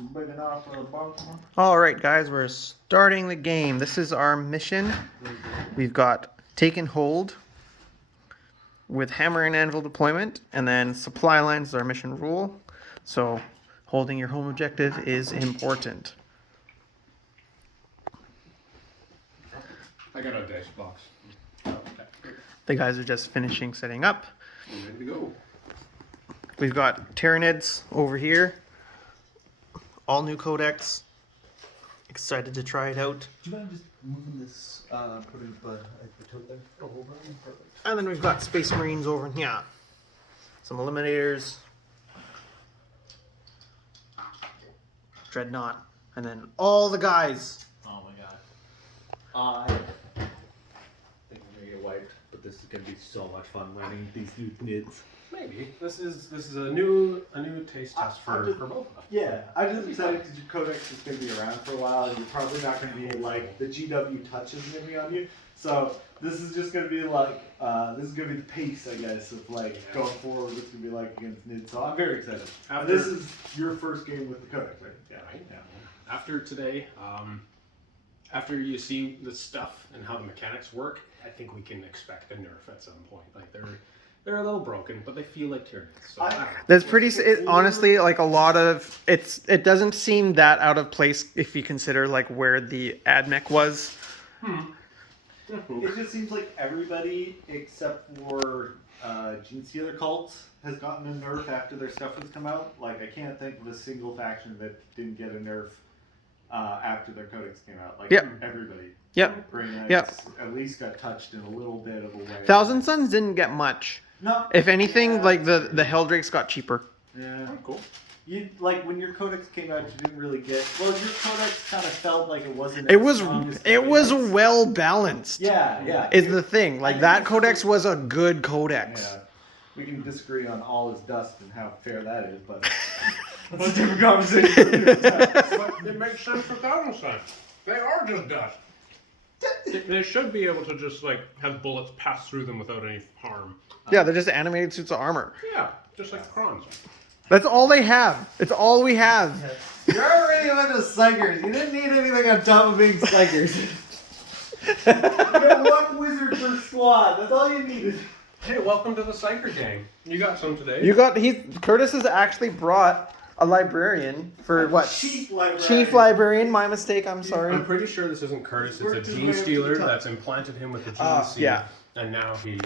is big enough for a bunker. Alright guys, we're starting the game. This is our mission. We've got taken hold with hammer and anvil deployment, and then supply lines is our mission rule. So holding your home objective is important. I got a dice box. The guys are just finishing setting up. I'm ready to go. We've got Tyrranids over here. All new Codex. Excited to try it out. Do you mind just moving this, putting the tote there? Oh, hold on. Perfect. And then we've got SpaceMarines over here. Some Eliminators. Dreadnought. And then all the guys. Oh my god. I think I'm gonna get wiped, but this is gonna be so much fun learning these new nids. Maybe this is a new taste test for both of us. Yeah, I'm just excited because your Codex is gonna be around for a while, and you're probably not gonna be like the GW touch is gonna be on you. So this is just gonna be like this is gonna be the pace, I guess, of like going forward. It's gonna be like against nids. So I'm very excited. This is your first game with the Codex, right? Yeah, right. Yeah. After today, after you see the stuff and how the mechanics work, I think we can expect a nerf at some point. Like they're a little broken, but they feel like Tyrranids. So That's pretty. Honestly, like a lot of it doesn't seem that out of place if you consider like where the AdMech was. It just seems like everybody except for Gene Stealer cults has gotten a nerf after their stuff has come out. Like I can't think of a single faction that didn't get a nerf after their Codex came out. Like everybody. Yep. Brain Knights Yep. at least got touched in a little bit of a way. Thousand Suns didn't get much. No. If anything, like the Helldrakes got cheaper. Yeah. Oh, cool. You like when your Codex came out, you didn't really get. Well, your Codex kind of felt like it wasn't. It was well balanced. Yeah, yeah. Is the thing like that Codex was a good Codex. Yeah. We can disagree on all is dust and how fair that is, but that's a different conversation. But it makes sense for Thousand Suns. They are just dust. They should be able to just like have bullets pass through them without any harm. Yeah, they're just animated suits of armor. Yeah, just like Crons. That's all they have. It's all we have. You're already into Psychers. You didn't need anything on top of being Psychers. You have one wizard per squad. That's all you needed. Hey, welcome to the Psyker gang. You got some today. Curtis has actually brought a librarian for what? Chief librarian. Chief librarian. My mistake. I'm sorry. I'm pretty sure this isn't Curtis. It's a Gene Stealer that's implanted him with the Gene Seed. Yeah. And now he's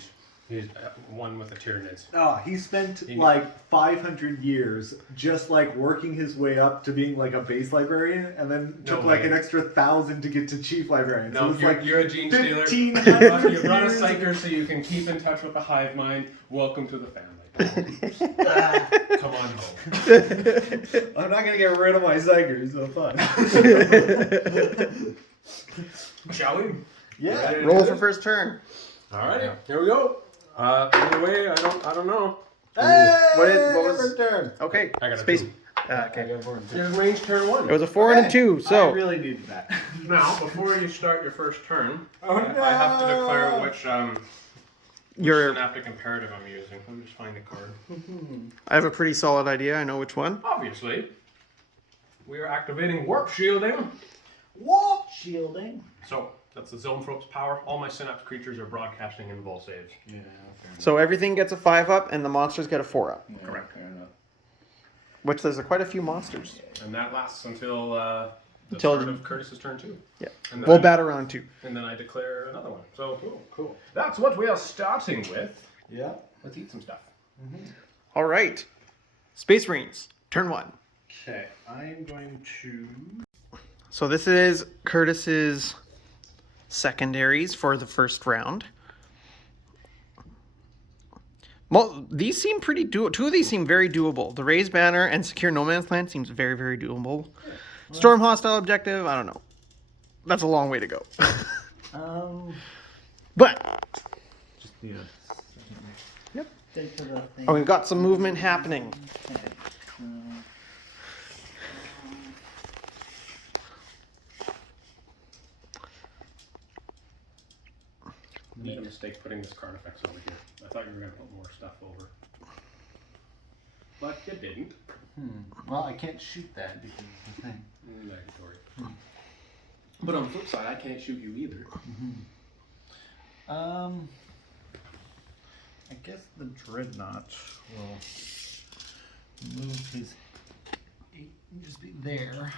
one with the Tyrranids. Oh, he spent like 500 years just like working his way up to being like a base librarian, and then took like an extra 1,000 to get to chief librarian. No, so you're a Gene Stealer. 1,500 You run a Psyker so you can keep in touch with the hive mind. Welcome to the family. Come on home. I'm not gonna get rid of my Psychers, so fine. Shall we? Yeah. Roll for first turn. Alrighty, here we go. Either way, I don't know. Hey, What was first turn? Okay. I got a Space. two. Okay. Your range turn one. It was a 4 and a 2. I So really needed that. Now, before you start your first turn, Oh, I have to declare which your. synaptic imperative I'm using. Let me just find the card. I have a pretty solid idea. I know which one. Obviously, we are activating warp shielding. Warp shielding. So that's the Zoanthrope's power. All my synapse creatures are broadcasting invul saves. Yeah. So everything gets a 5 up, and the monsters get a 4 up. Yeah, Correct. fair enough. Which there's quite a few monsters. And that lasts until the Until start of Curtis's turn 2. Yeah. And then We'll bat around 2. And then I declare another one. So cool. That's what we are starting with. Yeah. Let's eat some stuff. All right. Space Marines, turn 1. Okay, I'm going to. So this is Curtis's secondaries for the first round. Well, these seem pretty doable. 2 of these seem very doable. The Raised Banner and Secure No Man's Land seems very, very doable. Storm Hostile Objective, I don't know. That's a long way to go. But, Just need a yep. take to the thing. Oh, we've got some movement happening. Okay. Made a mistake putting this card effects over here. I thought you were going to put more stuff over. but you didn't. Well, I can't shoot that because of the thing. Negatory. But on the flip side, I can't shoot you either. I guess the Dreadnought will move his 8 and just be there.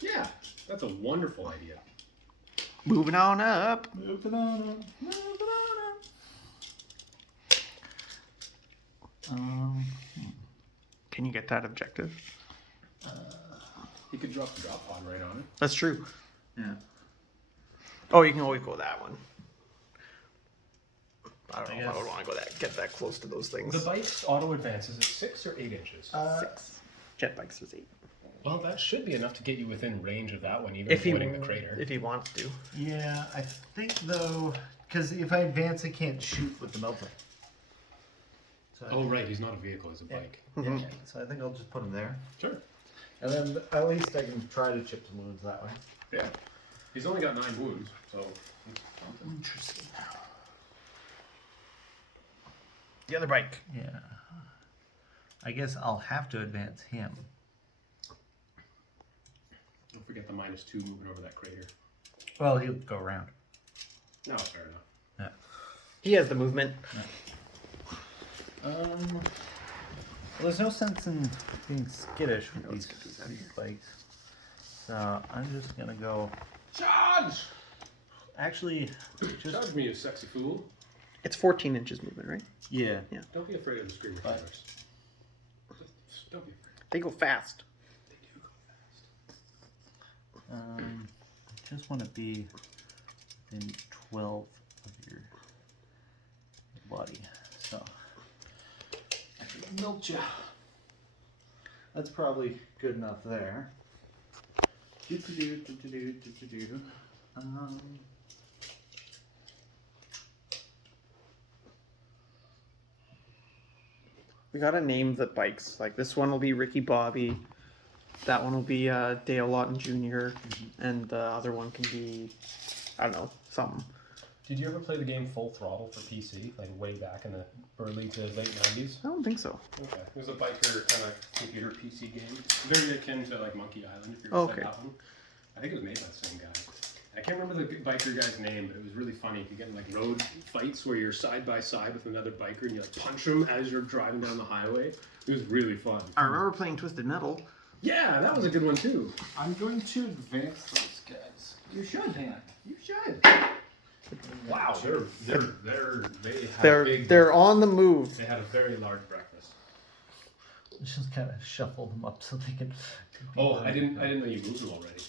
Yeah, that's a wonderful idea. Moving on up. Moving on up, moving on up. Can you get that objective? You could drop the drop pod right on it. That's true. Yeah. Oh, you can always go that one. I don't know if I guess. would want to go get that close to those things. The bike's auto advance is it 6 or 8 inches? 6. Jet bikes is 8. Well, that should be enough to get you within range of that one, even If he avoiding the crater. If he wants to. Yeah, I think though, because if I advance, I can't shoot with the melter. So Oh, right, he's not a vehicle, he's a bike. Mhm. Yeah, so I think I'll just put him there. Sure. And then at least I can try to chip some wounds that way. Yeah. He's only got 9 wounds, so. Interesting. The other bike. Yeah. I guess I'll have to advance him. Don't forget the -2 moving over that crater. Well, he'll go around. No, fair enough. Yeah. He has the movement. Well, there's no sense in being skittish with these bikes. So I'm just gonna go. Charge! Actually, just Charge me, you sexy fool. It's 14 inches movement, right? yeah. Don't be afraid of the screamer fighters. Don't be afraid. They go fast. They do go fast. I just want to be within 12 of your body. So I can melt you. That's probably good enough there. We gotta name the bikes. Like this one will be Ricky Bobby. That one will be Dale Lawton Jr. And the other one can be, I don't know, something. Did you ever play the game Full Throttle for PC, like way back in the early to late 90s? I don't think so. Okay. It was a biker kind of computer PC game. Very akin to like Monkey Island, if you Oh, ever played okay. that one. I think it was made by the same guy. I can't remember the biker guy's name, but it was really funny. You get in like road fights where you're side by side with another biker and you like punch him as you're driving down the highway. It was really fun. I remember playing Twisted Metal. Yeah, that was a good one too. I'm going to advance those guys. You should, Dan. You should. Wow, they have They're on the move. They had a very large breakfast. Let's just kind of shuffle them up so they can. Oh, I didn't know you moved them already.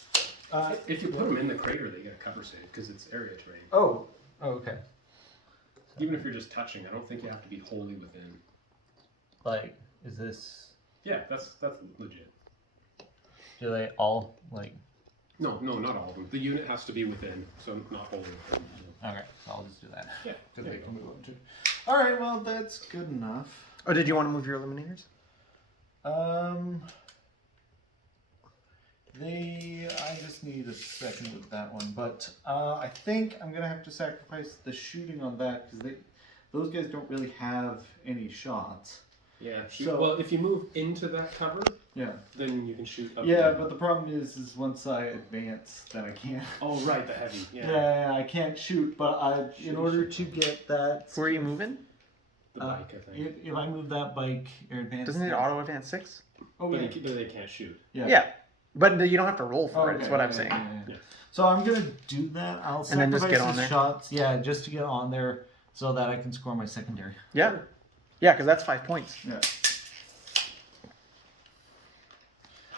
If you put them in the crater, they get a cover save because it's area terrain. Oh, okay. Even if you're just touching, I don't think you have to be wholly within. Like, is this? Yeah, that's legit. Do they all like? No, not all of them. The unit has to be within, so not wholly within. Okay, so I'll just do that. Yeah, Because there they you can go. move up too. All right, well that's good enough. Oh, did you want to move your eliminators? I just need a second with that one, but I think I'm gonna have to sacrifice the shooting on that because those guys don't really have any shots. Yeah. So- Well, if you move into that cover, Yeah. then you can shoot up Yeah, there. but the problem is once I advance, then I can't. Oh, right, the heavy. Yeah, I can't shoot. But in order to get that, Where are you moving? The bike, I think. if I move that bike or advance, Doesn't it auto advance 6? Oh, But yeah. they can't shoot. Yeah. But you don't have to roll for it, Okay, is what I'm yeah, saying. yeah. Yeah. So I'm gonna do that. I'll And then sacrifice just get on his there. shots. Yeah, just to get on there so that I can score my secondary. Yeah. Yeah, because that's 5 points. Yeah.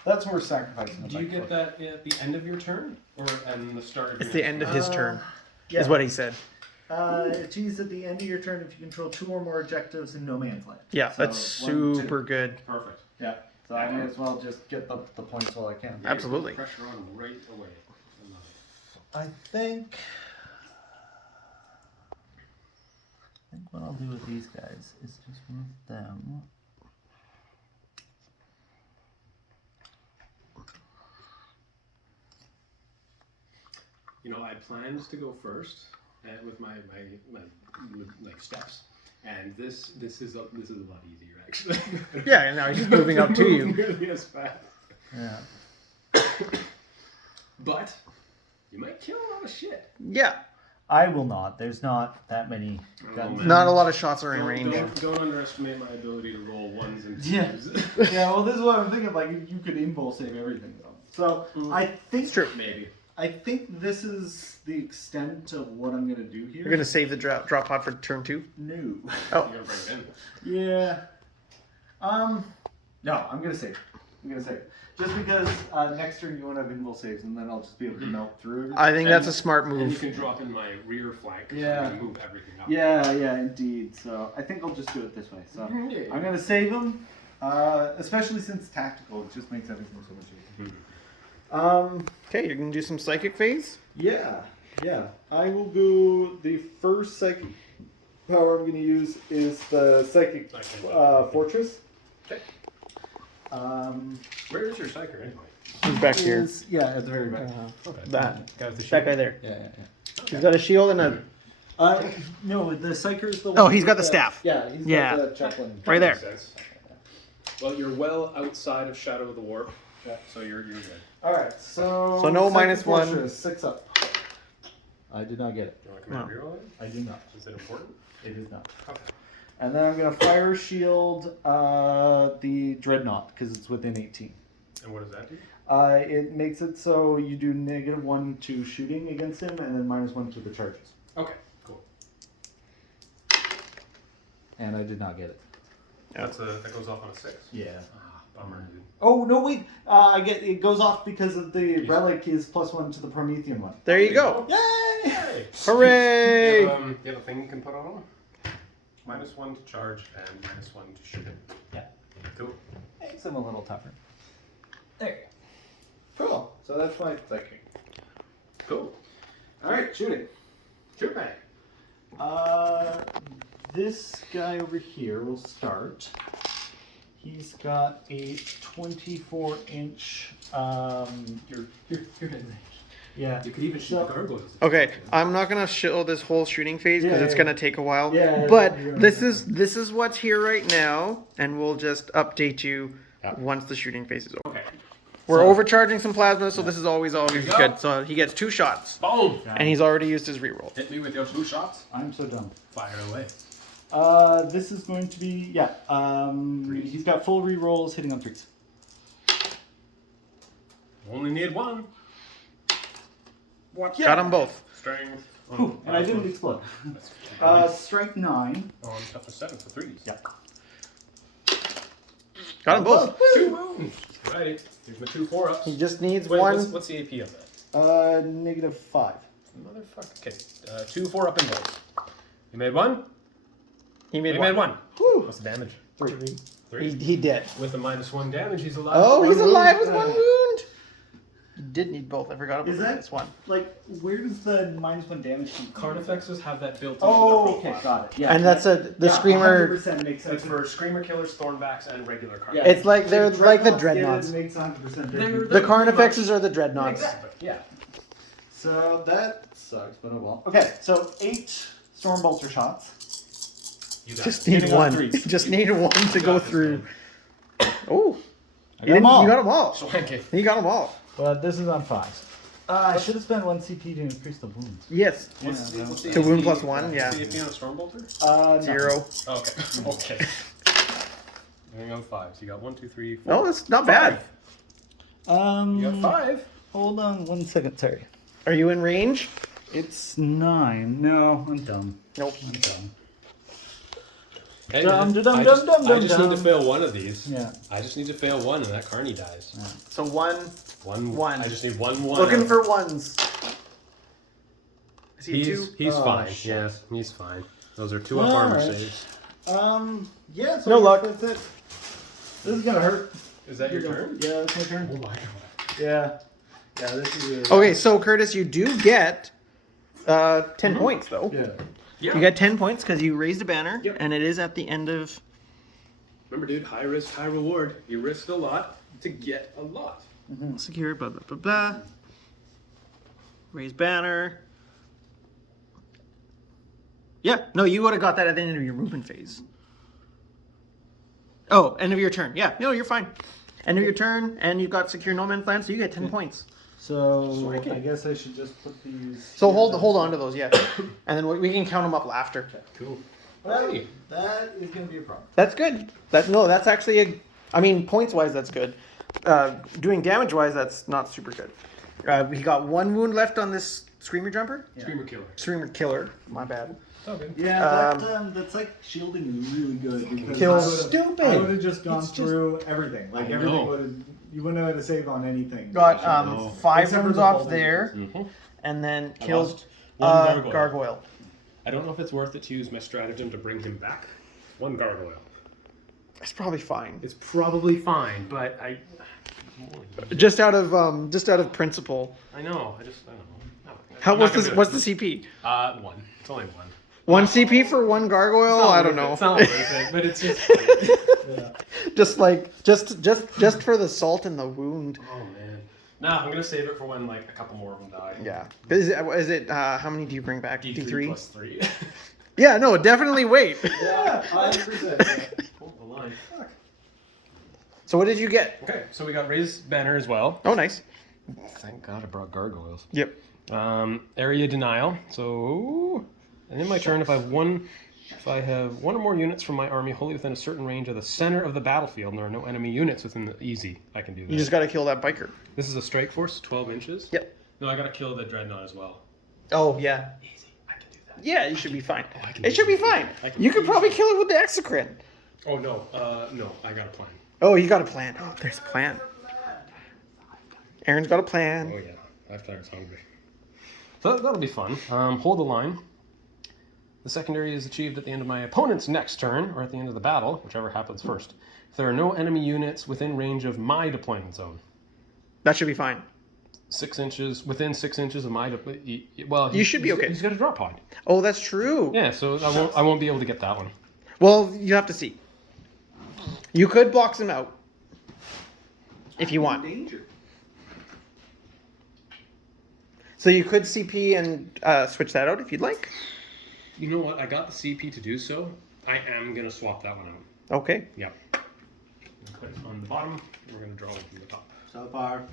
That's worth sacrificing. Do you get that at the end of your turn or at the start of your It's the end of his turn, Yeah. is what he said. It's used at the end of your turn if you control 2 or more objectives in no man's land. Yeah, So, that's 1, 2. super good. Perfect. Yeah. So I may as well just get the points while I can. Absolutely. Pressure on right away. I love it. I think what I'll do with these guys is just move them. You know, I planned to go first with my like steps, And this is a lot easier actually. Yeah, and now he's just moving up to you. Nearly as fast. Yeah. But you might kill a lot of shit. Yeah. I will not. There's not that many Oh, guns. man. Not a lot of shots are in range. Don't underestimate my ability to roll ones and twos. Yeah. Yeah, well, this is what I'm thinking. Like, you could invul save everything, though. So, I think... It's true. Maybe. I think this is the extent of what I'm going to do here. You're gonna save the drop pod for turn 2? No. Oh. You're gonna bring it in. Yeah. No, I'm going to save. I'm going to save. Just because next turn you won't have invul saves, and then I'll just be able to melt through everything. I think that's a smart And you move. can drop in my rear flank. Yeah. So I can move everything up. Yeah, indeed. So I think I'll just do it this way. So Yeah. I'm going to save them, especially since tactical. It just makes everything so much easier. Okay, you're gonna do some psychic phase? Yeah. I will go. The first psychic power I'm going to use is the psychic fortress. Okay. Where is your psyker anyway? He's back here. Yeah, at the very back. Okay. That Guys, guy there. Yeah. He's got a shield and a... No, the psyker is the one. Oh, he's got with the staff. Yeah, he's Yeah. got the chaplain. Right there. Makes sense. Well, you're well outside of Shadow of the Warp, so you're good. All right, so no psychic -1. fortress, 6 up. I did not get it. You want to come over here roll it? I do not. Is it important? It is not. Okay. And then I'm gonna fire shield the dreadnought because it's within 18. And what does that do? It makes it so you do -1 to shooting against him, and then -1 to the charges. Okay, cool. And I did not get it. That goes off on a 6. Yeah. Ah, bummer, dude. Oh no, wait! I get it goes off because of the relic is +1 to the Promethean one. There you go. Yay! Hey. Hooray! You have a thing you can put on him? -1 to charge and -1 to shoot him. Yeah. Cool. Makes them a little tougher. There you go. Cool. So that's my psychic. Cool. All right, shooting. Shoot bang. This guy over here will start. He's got a 24-inch. You're in range. Yeah. You could even shoot the gargoyles. Okay, I'm not gonna show this whole shooting phase because Yeah, it's yeah. gonna take a while. Yeah, but yeah, this is what's here right now, and we'll just update you once the shooting phase is over. Okay. We're overcharging some plasma, so this is always you go. good. So he gets 2 shots, Boom! and he's already used his reroll. Hit me with your 2 shots. I'm so dumb. Fire away. This is going to be he's got full re-rolls hitting on 3s. Only need 1. What? Got them both. Strength. Ooh, and I didn't explode. Strength 9. Oh, I'm tough for 7 for 3s. Yeah. Got them both. 2 wounds. Righty. Here's my 2 4-ups. He just needs Wait, one. what's the AP of that? -5. Motherfucker. Okay. 2 4-up involves. You made 1? He made You one. made 1. Whew. What's the damage? 3. 3. He did. With the -1 damage, he's alive. Oh, he's One alive wound. with 1 wound. He did need both. I forgot about Is that- this one. Like, where does the -1 damage come from? Carnifexes have that built into Oh, their okay, profile. got it. Yeah. And that's the screamer. 100% makes sense. It's for Screamer Killers, Thornbacks, and regular Yeah. Carnifexes. It's like they're If like the Dreadnoughts dreadnoughts. get it, it makes 100% They're- difference. The Carnifexes are the dreadnoughts. Exactly. Yeah. So that sucks, but oh well. Okay, so 8 Stormbolter shots. You got Just it. need Hitting on one. 3s. Just need one to You go got this, through. man. Oh, I got them all. You got them all. Swanky. He got them all. But this is on 5s. I should have spent 1 CP to increase the wounds. Yes. What's the To wound AP? +1, yeah. What's the AP on a Stormbolter? No. 0. Okay. Okay. Going on 5s. You got 1, 2, 3, 4. Oh, that's not bad. You got 5. Hold on 1 second, sorry. Are you in range? It's 9. No, I'm dumb. Nope. I'm dumb. Hey, Dum, man, dum, I dum, just, dum, I just dum, need to fail one of these. Yeah. I just need to fail 1 and that Carney dies. So 1. 1. I just need 1 1. Looking for 1s. Is he a 2? He's Oh, fine. shit. Yes, he's fine. Those are 2 up armor Alright. saves. Yeah, so No I guess luck. That's it. This is gonna hurt. Is that your turn? Yeah, that's my turn. Oh my god. Yeah. Yeah, this is Okay, so Curtis, you do get 10 points though. Yeah. Yeah. You get 10 points because you raised a banner, Yep. and it is at the end of. Remember, dude, high risk, high reward. You risk a lot to get a lot. Secure, blah, blah, blah, blah. Raise banner. Yeah, no, you would have got that at the end of your movement phase. Oh, end of your turn. Yeah, no, you're fine. End of your turn, and you've got secure no man's land, so you get 10 points. So I guess I should just put these. So here hold then. on to those, yeah. And then we can count them up after. Cool. Well, that is going to be a problem. That's good. That's actually points wise, that's good. Doing damage wise, that's not super good. We got 1 wound left on this Screamer Jumper. Yeah. Screamer killer. Screamer Killer. My bad. Oh, good. Yeah, that's like shielding really good because Kills. Stupid. I would have just gone It's just- through everything. Like I everything know. would have. You wouldn't have had to save on anything. Got No. 5 Except for wounds the off bubble there, Mm-hmm. and then I killed lost one Gargoyle. I don't know if it's worth it to use my stratagem to bring him back. 1 gargoyle. That's probably fine. It's probably fine, but I Just out of principle. know. I don't know. How I'm not what's gonna the do it. CP? 1. It's only 1. 1 CP for 1 gargoyle? I don't know. It's not worth it, but it's just funny. Yeah. just for the salt and the wound. Oh man. Nah, I'm gonna save it for when like a couple more of them die. Yeah. Is it how many do you bring back? D3 plus 3. Yeah, no, definitely wait. Yeah, 100%. Hold the line. Fuck. So what did you get? Okay, so we got raised banner as well. Oh, nice. Thank God I brought gargoyles. Yep. Area denial. So, and in my turn, if I have one or more units from my army wholly within a certain range of the center of the battlefield, and there are no enemy units within the easy, I can do that. You just got to kill that biker. This is a strike force, 12 inches. Yep. No, I gotta kill the dreadnought as well. Oh, yeah. Easy, I can do that. Yeah, you should be fine. I can It should be easily- fine. I can You could probably easily- kill it with the exocrine. Oh no, no, I got a plan. Oh, you got a plan. Oh, there's a plan. Aaron's got a plan. Oh yeah, 5 times hungry. So that'll be fun. Hold the line. The secondary is achieved at the end of my opponent's next turn, or at the end of the battle, whichever happens first. If there are no enemy units within range of my deployment zone, That should be fine. 6 inches within 6 inches of my well, You should be okay. He's got a drop pod. Oh, that's true. Yeah, so I won't be able to get that one. Well, you have to see. You could box him out if you want. Danger. So you could CP and switch that out if you'd like. You know what? I got the CP to do so. I am gonna swap that one out. Okay. Yep. Put it on the bottom. And we're gonna draw it from the top. So far.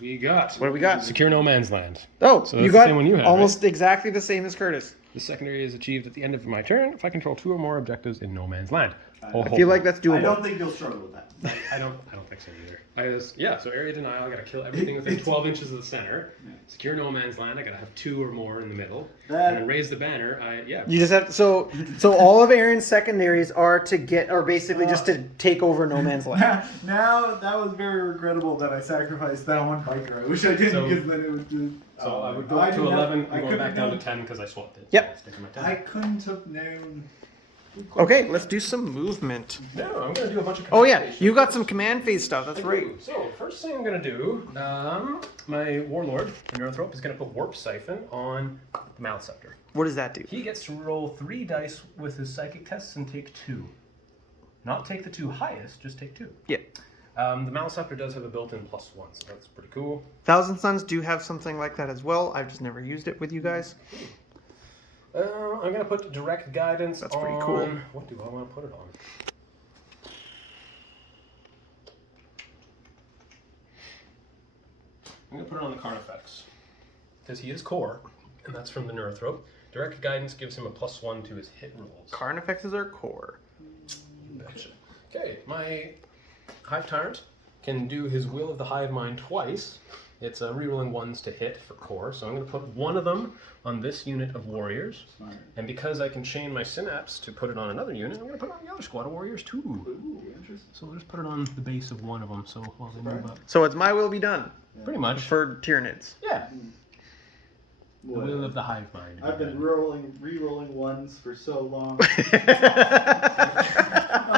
We got. What do we got? Secure no man's land. Oh, So you that's the got same one you had, almost exactly the same as Curtis. The secondary is achieved at the end of my turn if I control 2 or more objectives in no man's land. I feel like that's doable. I don't think you'll struggle with that. I don't think so either. So area denial. I gotta kill everything within 12 inches of the center. Secure no man's land. I gotta have 2 or more in the middle. And then raise the banner. You just have to, so all of Aaron's secondaries are to get, or basically just to take over no man's land. Now that was very regrettable that I sacrificed that one biker. I wish I didn't So- because then it would do. So I would go I up to didn't 11. have- I I'm going couldn't back down to have 10 because I swapped it. Yep. So I'll stick with my I 10. couldn't have known. Okay, let's do some movement. No, I'm gonna do a bunch of. Oh yeah, customization. you got some command phase stuff. That's I right. do. So first thing I'm gonna do, my warlord, the Neurothrope, is gonna put Warp Siphon on the Malceptor. What does that do? He gets to roll 3 dice with his psychic tests and take 2. Not take the 2 highest, just take 2. Yeah. The Malceptor does have a built-in +1, so that's pretty cool. Thousand Suns do have something like that as well. I've just never used it with you guys. I'm gonna put direct guidance. That's pretty on... cool. What do I want to put it on? I'm gonna put it on the Carnifex because he is core, and that's from the Neurothrope. Direct guidance gives him a +1 to his hit rolls. Carnifexes are core. Betcha. Okay, my Hive Tyrant can do his Will of the Hive Mind twice. It's rerolling 1s to hit for core, so I'm going to put 1 of them on this unit of warriors. Smart. And because I can chain my synapse to put it on another unit, I'm going to put it on the other squad of warriors too. Ooh, interesting. So we'll just put it on the base of one of them, so while they move up. So it's my will be done Pretty much. for Tyranids. Yeah. The Whatever. Will of the Hive Mind. I've been re-rolling ones for so long.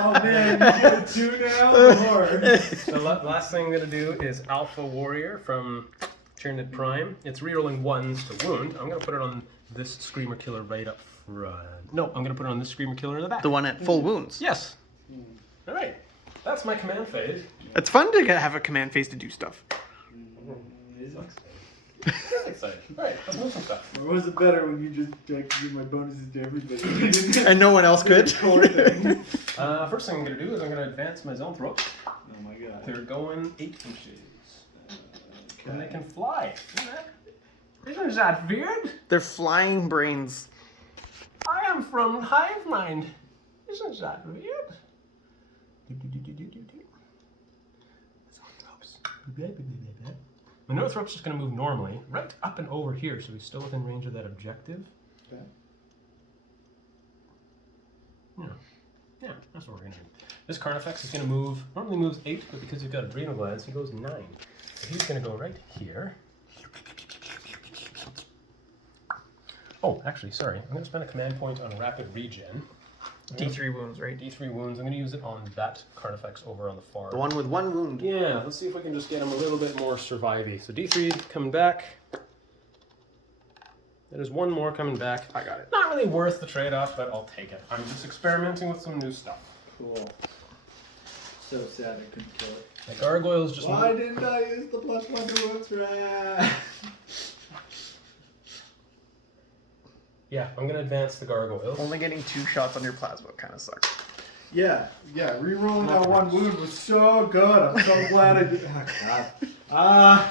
Oh man, you get 2 now? Lord. So last thing I'm going to do is Alpha Warrior from Tyranid Prime. It's rerolling 1s to wound. I'm going to put it on this Screamer Killer right up front. No, I'm going to put it on this Screamer Killer in the back. The one at full wounds. Yes. All right. That's my command phase. It's fun to have a command phase to do stuff. That's exciting. Alright, let's move some stuff. Or was it better when you just give my bonuses to everybody? And no one else could. Core thing. First thing I'm going to do is I'm going to advance my zone throat. Oh my god. They're going 8 inches. And they can fly. Isn't that weird? They're flying brains. I am from Hive Mind. Isn't that weird? My Northrop's just going to move normally, right up and over here, so he's still within range of that objective. Okay. Yeah, that's what we're going to do. This Carnifex is going to move, normally moves 8, but because he's got adrenal glands, he goes 9. So he's going to go right here. Oh, actually, sorry. I'm going to spend a command point on rapid regen. D3 wounds, right? D3 wounds. I'm going to use it on that Carnifex over on the far. The one with 1 wound. Yeah, let's see if we can just get him a little bit more survivey. So D3 coming back. There's 1 more coming back. I got it. Not really worth the trade-off, but I'll take it. I'm just experimenting with some new stuff. Cool. So sad I couldn't kill it. The gargoyles just Why didn't I use the +1 to wounds rat? Yeah, I'm gonna advance the gargoyles. Only getting 2 shots on your plasma kind of sucks. Yeah, rerolling that 1 wound was so good. I'm so glad I did. Oh god.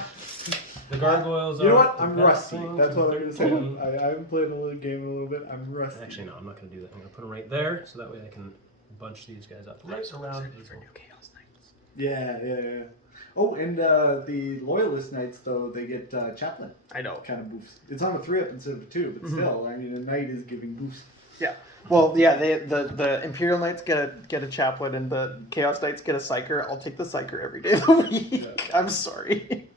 The gargoyles You know are what? I'm rusty. advancing That's what I'm gonna say. to- I haven't played a little game in a little bit. I'm rusty. Actually, no, I'm not gonna do that. I'm gonna put them right there, so that way I can bunch these guys up right around. Chaos Knights. Yeah. Oh, and the Loyalist Knights, though, they get Chaplain I know. kind of boosts. It's on a 3-up instead of a 2, but still, I mean, a Knight is giving boosts. Yeah. Well, yeah. The Imperial Knights get a chaplain, and the Chaos Knights get a psyker. I'll take the psyker every day of the week. Yeah. I'm sorry.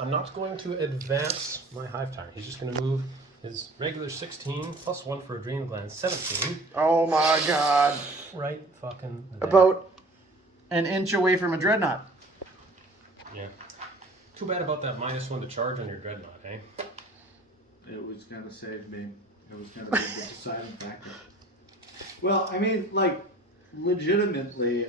I'm not going to advance my Hive Tyrant. He's just gonna move his regular 16 plus 1 for adrenal glands, 17. Oh my god. Right fucking there. About an inch away from a dreadnought. Yeah. Too bad about that -1 to charge on your dreadnought, eh? It was gonna save me. It was gonna be the deciding factor. Well, I mean, like, legitimately,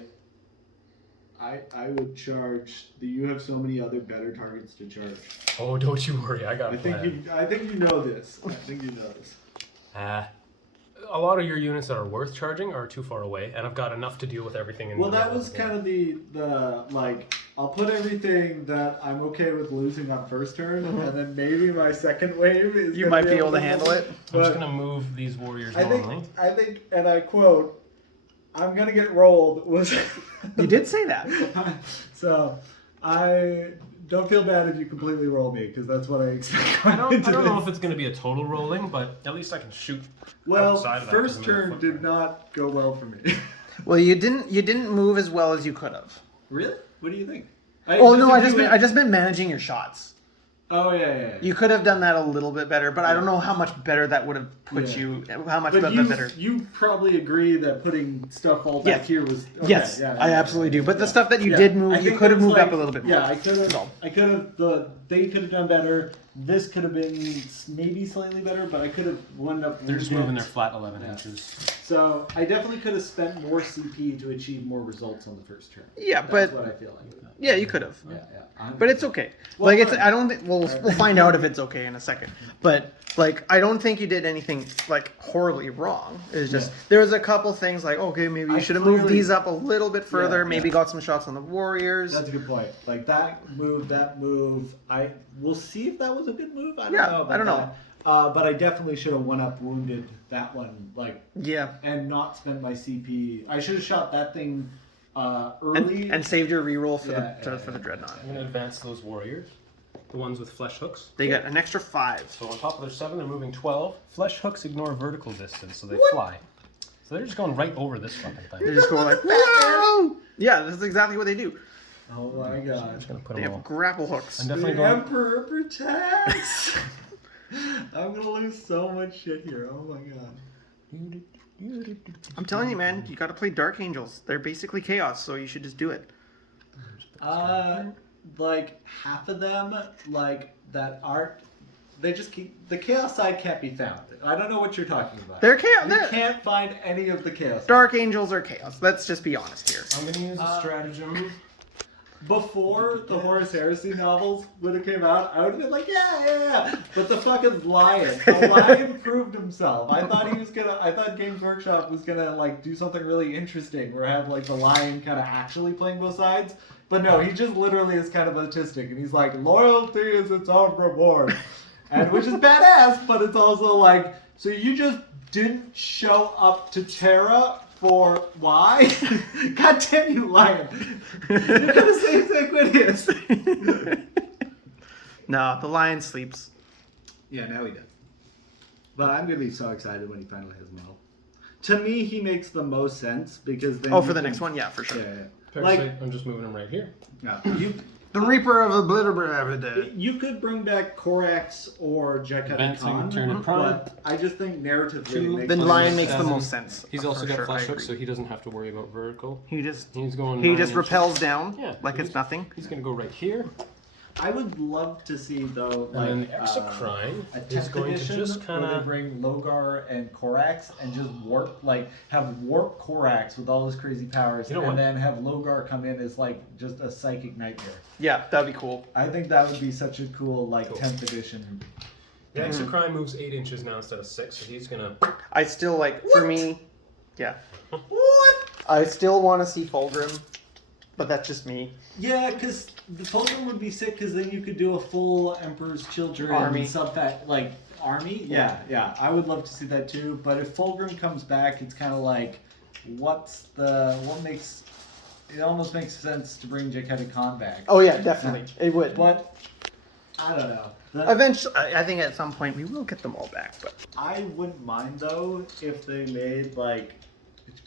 I would charge. You have so many other better targets to charge. Oh, don't you worry, I got a I think plan. you know this. I think you know this. A lot of your units that are worth charging are too far away, and I've got enough to deal with everything in Well, the that middle was of the game. kind of the like. I'll put everything that I'm okay with losing on first turn, and then maybe my second wave is. You gonna might be able to handle it. I'm just But gonna move these warriors I normally. think, and I quote, "I'm gonna get rolled." Was You did say that. so I don't feel bad if you completely roll me because that's what I expect. I don't into know this. if it's gonna be a total rolling, but at least I can shoot Well, outside of that. first 'cause I'm in turn the did footprint. not go well for me. Well, you didn't move as well as you could have. Really? What do you think? Oh no, I just been managing your shots. Oh yeah. You could have done that a little bit better, but I don't know how much better that would have put Yeah. you. How much But better. you probably agree that putting stuff all back Yes. here was okay, Yes, yeah, I yeah, absolutely do. But the yeah. stuff that you Yeah. did I move, you think could have it was moved up like- a little bit more. Yeah, I could That's all. have. They could have done better. This could have been maybe slightly better, but I could have wound up. They're just legit. moving their flat 11 Yeah. inches. So I definitely could have spent more CP to achieve more results on the first turn. Yeah, That's but what I feel like. yeah, you could have. Yeah. But it's okay. Well, Like it's. alright. I don't think we'll find out if it's okay in a second. But like I don't think you did anything like horribly wrong. It's just Yeah. there was a couple things like okay maybe you I should have moved clearly- these up a little bit further. Yeah, Maybe yeah. got some shots on the warriors. That's a good point. Like that move. We'll see if that was a good move. I don't Yeah, know. about I don't know. that. But I definitely should have one-up wounded that one, like, Yeah. and not spent my CP. I should have shot that thing early. And saved your reroll for Yeah, for the dreadnought. I'm gonna advance those warriors, the ones with flesh hooks. They got an extra 5. So on top of their 7, they're moving 12. Flesh hooks ignore vertical distance, so they fly. So they're just going right over this fucking They thing. just go like whoa! Yeah, that's exactly what they do. Oh my I'm god. just gonna put They them have all. grapple hooks. I'm definitely The going. Emperor protects. I'm gonna lose so much shit here. Oh my god. I'm telling you, man, you got to play Dark Angels. They're basically chaos, so you should just do it. Like half of them, like that aren't. They just keep the chaos side can't be found. I don't know what you're talking about. They're chaos. You They're, can't find any of the chaos. Dark Angels are chaos. Let's just be honest here. I'm gonna use a stratagem. before the Horus Heresy novels would have came out, I would have been like, yeah. But the fucking lion proved himself. I thought Games Workshop was gonna like do something really interesting, where I have like the lion kind of actually playing both sides. But no, he just literally is kind of autistic, and he's like, loyalty is its own reward, and which is badass. But it's also like, so you just didn't show up to Terra for why? God damn you, lion! You're gonna say Sanguinius. No, the lion sleeps. Yeah, now he does. But I'm gonna be so excited when he finally has Mo. To me, he makes the most sense because then. Oh, for the next one, yeah, for sure. Yeah. Parasite, I'm just moving him right here. Yeah. The Reaper of Oblivion. You could bring back Corax or Jekka Advancing Khan, Tyrannid Prime. but I just think narratively, Two. it makes The the lion most makes the sense. most sense. He's also For got sure, I flash agree. hooks, so he doesn't have to worry about vertical. He just He's going. 9 just inches. repels down Yeah, like he's- it's nothing. He's gonna go right here, I would love to see though, like and then the Exocrine a is 10th going to edition just kind where they of. bring Logar and Corax and just have warp Corax with all his crazy powers, You know and what? then have Logar come in as like just a psychic nightmare. Yeah, that'd be cool. I think that would be such a cool like Cool. 10th edition. The Exocrine moves 8 inches now instead of 6, so he's gonna. I still like, for What? me, yeah. What? I still want to see Fulgrim, but that's just me. Yeah, because the Fulgrim would be sick because then you could do a full Emperor's Children Army. like army. Yeah. I would love to see that too. But if Fulgrim comes back, it's kind of like, what makes it almost makes sense to bring Jekka Khan back. Oh yeah, definitely. It would. But I don't know. Eventually, I think at some point we will get them all back, but I wouldn't mind though if they made like,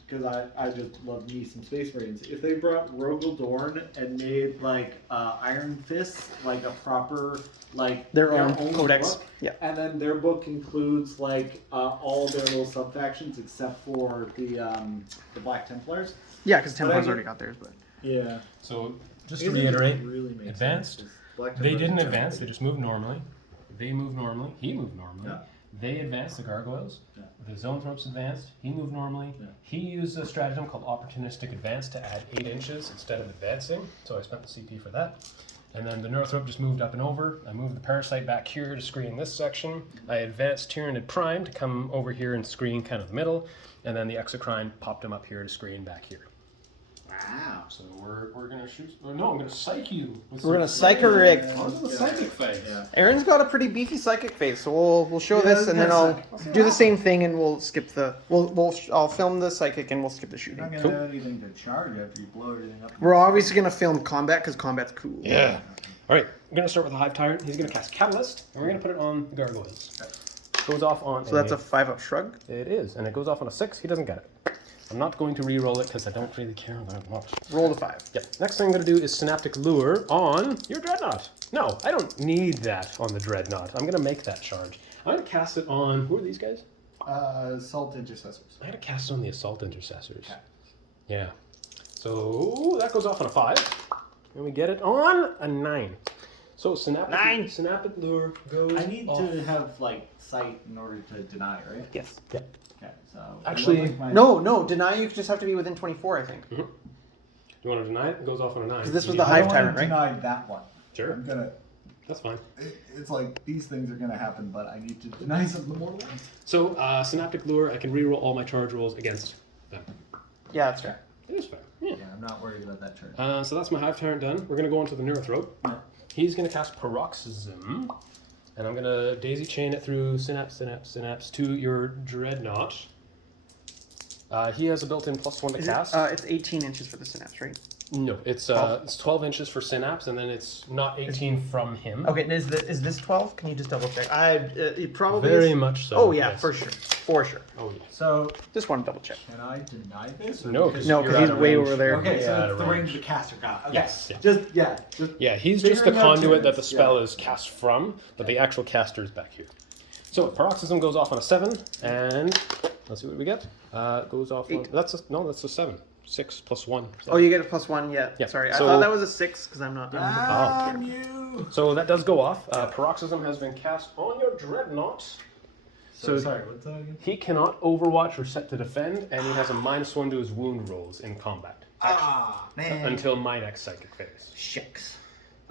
because I just love me some SpaceMarines. If they brought Rogel Dorn and made like Iron Fist like a proper like their own codex. book, Yeah. and then their book includes like all their little sub factions except for the Black Templars. Yeah, because But I Templar's get- already got theirs, but Yeah. So just to It doesn't reiterate, really make advanced. sense, 'cause Black they Templars didn't are advance. They terrible. just moved normally. They moved normally. He moved normally. Yeah. They advanced the gargoyles. Yeah. The Zoanthropes advanced. He moved normally. Yeah. He used a stratagem called opportunistic advance to add 8 inches instead of advancing. So I spent the CP for that. And then the Neurothrop just moved up and over. I moved the Parasite back here to screen this section. I advanced Tyrannid Prime to come over here and screen kind of the middle. And then the Exocrine popped him up here to screen back here. Wow. So we're gonna shoot. Or no, I'm gonna psych you. With we're gonna some- Psycho-Rig. Onto the psychic phase. Yeah. Aaron's got a pretty beefy psychic phase, so we'll show Yeah, this and then that's I'll good. do the same thing and we'll skip the I'll film the psychic and we'll skip the You're shooting. not gonna Cool. have anything to charge after you blow everything up. We're obviously gonna film combat because combat's cool. Yeah. All right, we're gonna start with the Hive Tyrant. He's gonna cast Catalyst, and we're gonna put it on the Gargoyles. Goes off on. So that's a 5-up shrug. It is, and it goes off on a 6. He doesn't get it. I'm not going to re-roll it because I don't really care that much. Roll to 5. Yep. Next thing I'm gonna do is Synaptic Lure on your Dreadnought. No, I don't need that on the Dreadnought. I'm gonna make that charge. I'm gonna cast it on. Who are these guys? Salt Intercessors. I had to cast it on the Assault Intercessors. Okay. Yeah. So that goes off on a 5. And we get it on a 9. So Synaptic Lure goes I need off. to have like sight in order to deny, right? Yes. Yeah. Okay, so Actually, No, deny you just have to be within 24, I think. Do you want to deny it? It goes off on a 9. 'Cause this was You the need- Hive I don't Tyrant, want to right? deny that one. Sure. I'm gonna. That's fine. It's like these things are gonna happen, but I need to deny some of the more ones. So Synaptic Lure, I can reroll all my charge rolls against them. Yeah, that's fair. It is fair. Yeah. Yeah, I'm not worried about that turn. So that's my Hive Tyrant done. We're going to go on to the Neurothrope. Yeah. He's going to cast Paroxysm. And I'm going to daisy chain it through Synapse to your Dreadnought. He has a built-in +1 to Is cast. it's 18 inches for the synapse, right? No, it's 12 inches for Synapse, and then it's not 18 from him. Okay, is this 12? Can you just double check? It probably Very is. much so. Oh yeah, yes. for sure. Oh yeah. So Just want to double check. can I deny this? or No, because- No, you're because he's out of way range. over there. Okay, Yeah, so out it's of the range. range the caster got. Okay. Yes, yeah. Just Yeah, he's just the Figuring out conduit that the turns, spell yeah. is cast from, but the actual caster is back here. So Paroxysm goes off on a 7, and let's see what we get. Goes off on 8. that's a 7. 6 plus 1. Oh, you get a +1. Yeah. Yeah, Sorry, so- I thought that was a 6 because I'm not. damn you. So that does go off. Paroxysm has been cast on your Dreadnought. So So sorry, what's that again? he cannot overwatch or set to defend, and he has a -1 to his wound rolls in combat. Ah, man. until my next psychic phase. Shucks.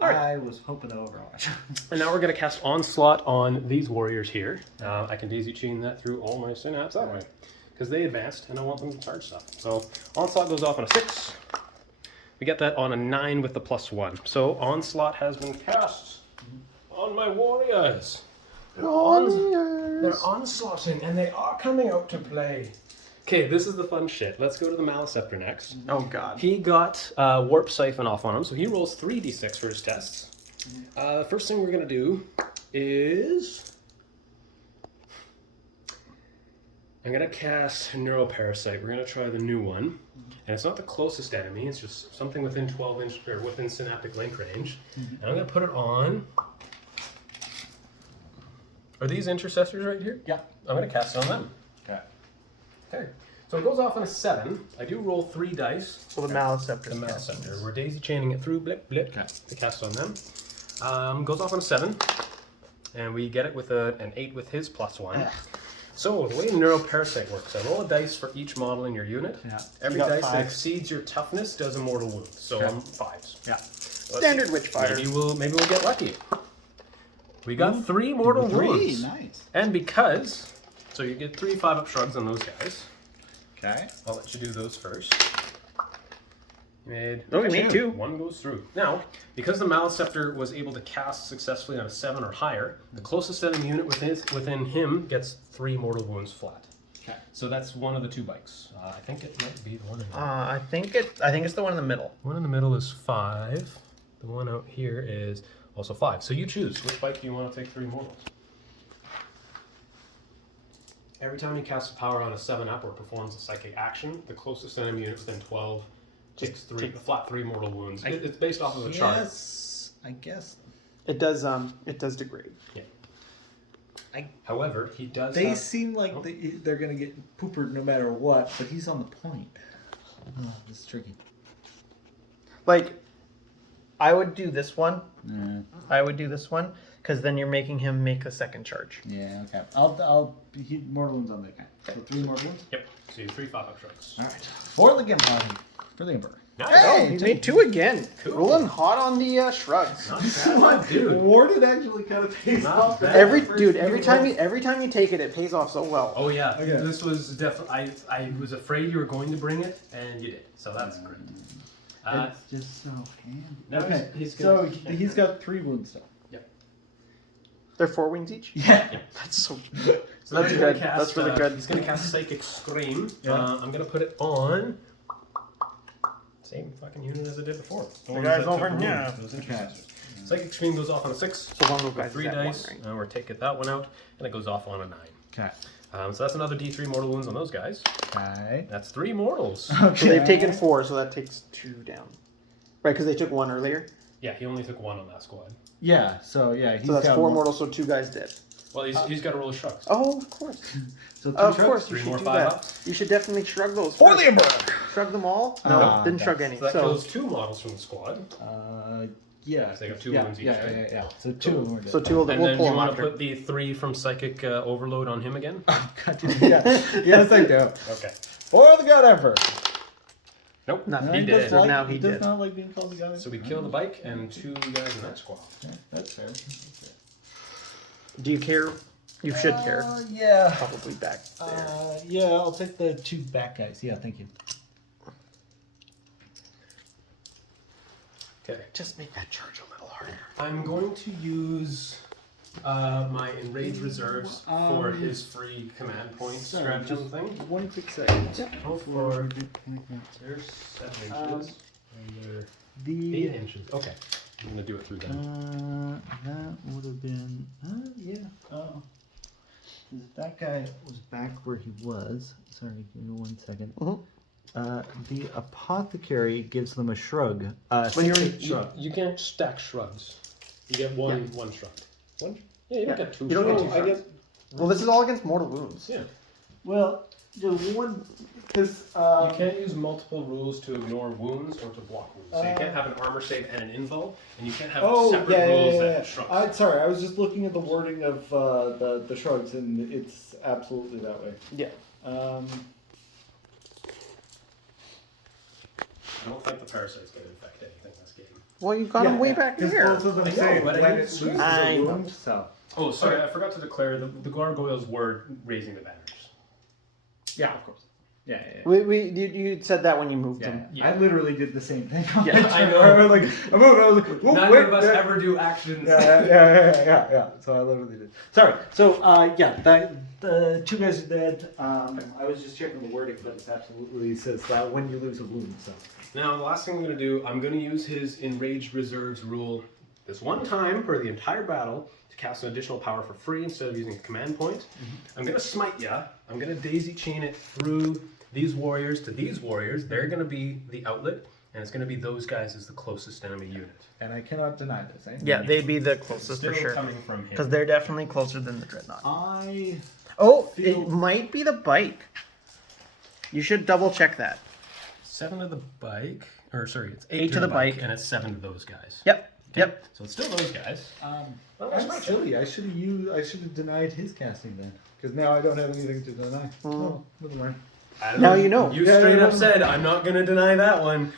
Alright. I was hoping to Overwatch. And now we're going to cast Onslaught on these warriors here. I can daisy chain that through all my synapse that way. Because they advanced, and I want them to charge stuff. So Onslaught goes off on a 6. We get that on a 9 with the +1. So Onslaught has been cast on my warriors. They're onslaughting, and they are coming out to play. Okay, this is the fun shit. Let's go to the Maliceptor next. Oh god. He got Warp Siphon off on him, so he rolls 3d6 for his tests. The first thing we're going to do is... I'm going to cast Neuroparasite. We're going to try the new one. And it's not the closest enemy, it's just something within 12 inch, or within synaptic link range. And I'm going to put it on... Are these intercessors right here? Yeah. I'm going to cast it on them. Okay. Okay. So it goes off on a 7. I do roll 3 dice. So the Maliceptor. The Maliceptor. We're daisy chaining it through, blip, blip, Okay. to cast on them. Goes off on a 7. And we get it with an 8 with his +1. So the way Neuroparasite works, I roll a dice for each model in your unit. Yeah. Every You got dice that 5. exceeds your toughness does a mortal wound. So Okay. I'm 5s. Yeah. Standard Witchfighter. Maybe we'll get lucky. We got 3 mortal wounds. Nice. And because, so you get 3 5-up shrugs on those guys. Okay. I'll let you do those first. You made. Oh, we made 2. 1 goes through. Now, because the Maliceptor was able to cast successfully on a 7 or higher, the closest enemy unit within him gets 3 mortal wounds flat. Okay. So that's one of the 2 bikes. I think it might be the one in the I think it's the one in the middle. one in the middle is 5. The one out here is also 5. So you choose. Which bike do you want to take 3 mortals? Every time you cast a power on a 7-up or performs a psychic action, the closest enemy unit within 12 takes 3, flat 3 mortal wounds. It's based off of a chart. Yes, I guess. It does degrade. Yeah. However, he does They have... seem like they're going to get poopered no matter what, but he's on the point. Oh, this is tricky. Like, I would do this one. Yeah. I would do this one, because then you're making him make a second charge. Yeah, okay. He mortal wounds on that guy. So 3 mortal wounds? Yep. So you 3 5-up shrugs. Alright. For the Gimp, for the Emperor. Oh, he made 2 again. Cool. Rolling hot on the shrugs. Not bad, dude. Warded actually kind of pays Not off. bad. Every time you take it, it pays off so well. Oh yeah, Okay. this was definitely. I was afraid you were going to bring it, and you did. So that's great. It's just so handy. Now Okay, he's so gonna- he's got 3 wounds still. They're 4 wings each. Yeah. That's so. So now That's he's gonna good. cast, That's really good. He's going to cast Psychic Scream. Yeah. I'm going to put it on same fucking unit as I did before. The ones guys that over took here. wounds, those intercessors. Psychic Scream goes off on a 6. So one of those guys 3 is at dice. 1, right? And we're taking that one out, and it goes off on a 9. Okay. So that's another D3 mortal wounds on those guys. Okay. That's 3 mortals. Okay. So they've taken 4, so that takes 2 down. Right, because they took 1 earlier. Yeah, he only took 1 on that squad. Yeah, so yeah, he's So that's got 4 more. mortals, so 2 guys dead. Well, he's got to roll his shrugs. Oh, of course. So 3 Of shrugs? course, you 3 should more do 5 that. ups. You should definitely shrug those. For first. the Emperor! Shrug them all? No, Ah, didn't okay. shrug any. So that So kills 2 models from the squad. Yeah. So they got 2 yeah, wounds each, yeah, right? yeah, yeah. So 2 of them are dead. so 2 will And we'll then pull you them want to after. put the 3 from Psychic Overload on him again? Oh, God, yeah. Yes, I do. Okay. For the God Emperor! Nope. No, he He did. does like, Now he he does did. not like being called the God Emperor. So we kill the bike and 2 guys in that squad. Yeah, that's fair. That's fair. Do you care? You should care. Yeah. Probably back there. Yeah, I'll take the 2 back guys. Yeah, thank you. Okay. Just make that charge a little harder. I'm going to use my Enrage Reserves for his free command point stratagem thing. 1 quick second. Oh, for... There's 7 inches. And they're 8 inches. Okay. I'm going to do it through them. That would have been, yeah. Oh. That guy was back where he was. Sorry, give me 1 second. The apothecary gives them a shrug. When you're You can't stack shrugs. You get one shrug. One? Yeah, you don't get 2 You don't get shrugs. 2 shrugs. Well, this is all against mortal wounds. Yeah. Well, the one because You can't use multiple rules to ignore wounds or to block wounds. So you can't have an armor save and an invul, and you can't have separate rules that have shrugs. Sorry, I was just looking at the wording of the shrugs, and it's absolutely that way. Yeah. I don't think the parasites can infect anything this game. Well, you got him way back Because there. both of them I know, say but I when didn't it see loses I a know. wound, so. Oh, sorry, I forgot to declare the gargoyles were raising the banners. Yeah, of course. Yeah. You said that when you moved Yeah, them. Yeah. I literally did the same thing. Yeah, I know. Like, I moved, I was like, whoa, Neither wait, of us yeah. ever do actions. Yeah. So I literally did. Sorry. So, the two guys are dead. I was just checking the wording, but it absolutely says that when you lose a wound. So. Now, the last thing I'm going to do, I'm going to use his Enraged Reserves rule this one time per the entire battle to cast an additional power for free instead of using a command point. I'm going to smite ya. I'm going to daisy chain it through these warriors to these warriors. They're going to be the outlet, and it's going to be those guys as the closest enemy unit. And I cannot deny this. Eh? Yeah, they'd be the closest Still for sure. coming from him. Because they're definitely closer than the Dreadnought. I Oh, feel- it might be the bike. You should double check that. 7 to the bike, or sorry, it's 8, Eight to the bike, and it's 7 to those guys. Yep. Yep. So it's still those guys. I'm silly. I should have denied his casting then, because now I don't have anything to deny. Oh, never mind. I don't Now you know. You Yeah, straight yeah, up yeah. said, I'm not going to deny that one.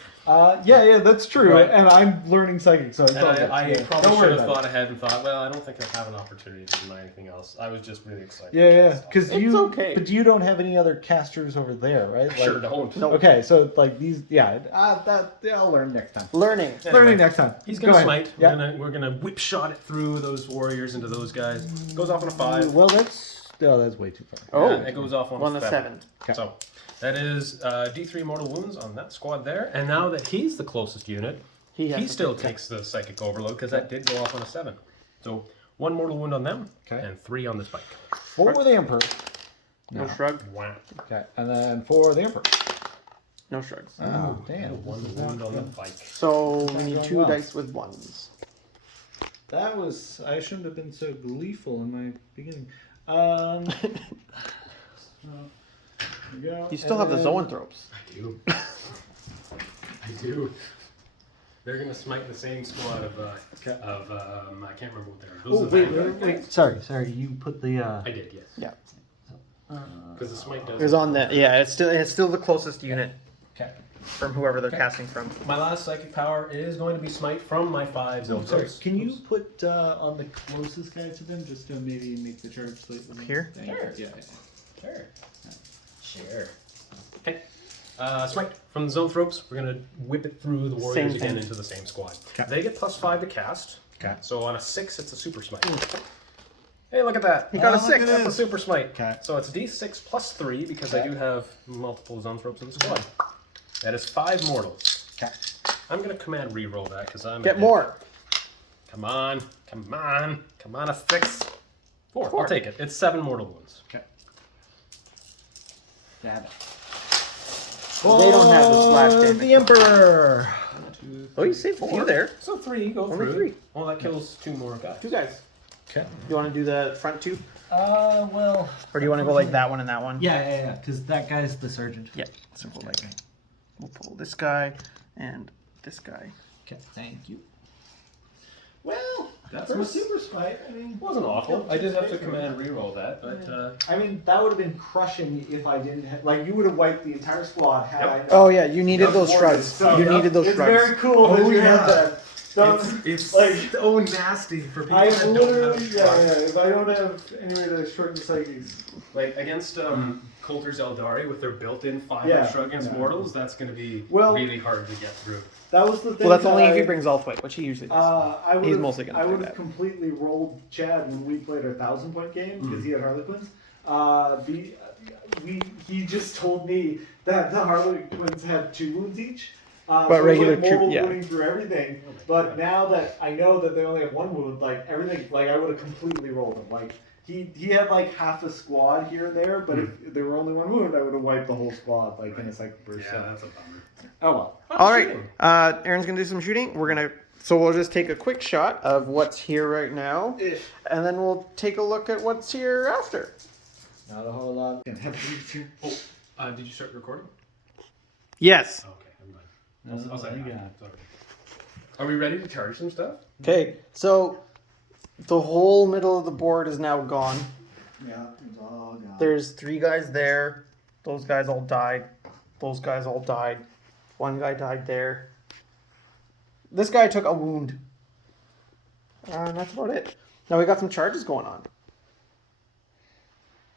Yeah, that's true. Right. And I'm learning psychic, so it's And all good. I Yeah. probably Don't worry should have about thought ahead and thought, well, I don't think I have an opportunity to deny anything else. I was just really excited. Yeah, because It's okay. But you don't have any other casters over there, right? Like, Sure don't. No. Okay, so like these, I'll learn next time. Learning. Learning next time. He's gonna Go ahead. smite. Yeah. We're gonna whip shot it through those warriors into those guys. Goes off on a 5. Well, that's way too far. Oh. Yeah, it goes off on One a to 7. Okay. So that is D3 mortal wounds on that squad there. And now that he's the closest unit, He has he to still take- takes the psychic overload because that did go off on a 7. So 1 mortal wound on them, Okay. and 3 on this bike. For the Emperor. No shrug. Wow. Okay, and then for the Emperor. No shrugs. Oh, damn. 1 wound on the bike. So we need going 2 well. dice with 1s. That was. I shouldn't have been so gleeful in my beginning. There we go. You still have the And zoanthropes. I do. I do. They're gonna smite the same squad of I can't remember what they are. Those Oh, are the wait, vanguard wait. guys? Sorry. You put the. I did, yes. Yeah. Because the smite does. It was on the it's still the closest unit Okay. from whoever they're casting from. My last psychic power is going to be smite from my 5 Oh, sorry. zoanthropes. Can you put on the closest guy to them just to maybe make the charge slightly more? Here? Thank you. Sure. Yeah. Sure. Okay. Smite from the zoanthropes. We're gonna whip it through the warriors Same again thing. into the same squad. Okay. They get +5 to cast. Okay. So on a 6, it's a super smite. Hey, look at that! He got a look 6. at That's a this. super smite. Okay. So it's D6 plus 3 because I Okay. do have multiple zoanthropes in the squad. That is 5 mortals. Okay. I'm gonna command reroll that because I'm Get more. Come on, a 6. 4. I'll take it. It's 7 mortal wounds. Okay. Damn it. They don't have the splash damage. The Emperor. 1, 2, Oh, you saved a few there. So 3 go Only through. 3. Well, that kills 2 more guys. 2 guys. Okay. You want to do the front 2? Well. Or do you want to go like that one and that one? Yeah. Because that guy's the sergeant. Yeah. So we'll pull this guy and this guy. Okay. Thank you. Well, That's for a my- super smite, I mean, It wasn't awful. I did have to command reroll that, but I mean, that would have been crushing if I didn't have, like, you would have wiped the entire squad had I not. Oh yeah, you needed Yep. those shrugs. So, You needed those it's shrugs. very cool that Oh, you yeah. have that. it's like, so nasty for people I that don't literally, have yeah, shrugs. if I don't have any way to shorten the psyches. Like against Coulter's Eldari with their built-in 5 Yeah, shrug against yeah. mortals, that's going to be Well- really hard to get through. That was the thing. Well, that's only that if he brings Elfweight, which he usually does. I He's mostly gonna I do would that. have completely rolled Chad when we played our 1,000-point game because he had Harlequins. He just told me that the Harlequins have 2 wounds each. But so it was regular like mortal two- yeah. wounding through everything. But now that I know that they only have 1 wound, like everything, like I would have completely rolled him. Like he had like half a squad here and there, but if there were only 1 wound, I would have wiped the whole squad like in a psychic burst. So. that's a bummer. Oh well. All right, Aaron's gonna do some shooting. We'll just take a quick shot of what's here right now, and then we'll take a look at what's here after. Not a whole lot. Did you start recording? Yes. Okay, never mind. I'll say that. Sorry. Are we ready to charge some stuff? Okay, so the whole middle of the board is now gone. Yeah, it's all gone. There's 3 guys there. Those guys all died. Those guys all died. One guy died there. This guy took a wound. And that's about it. Now we got some charges going on.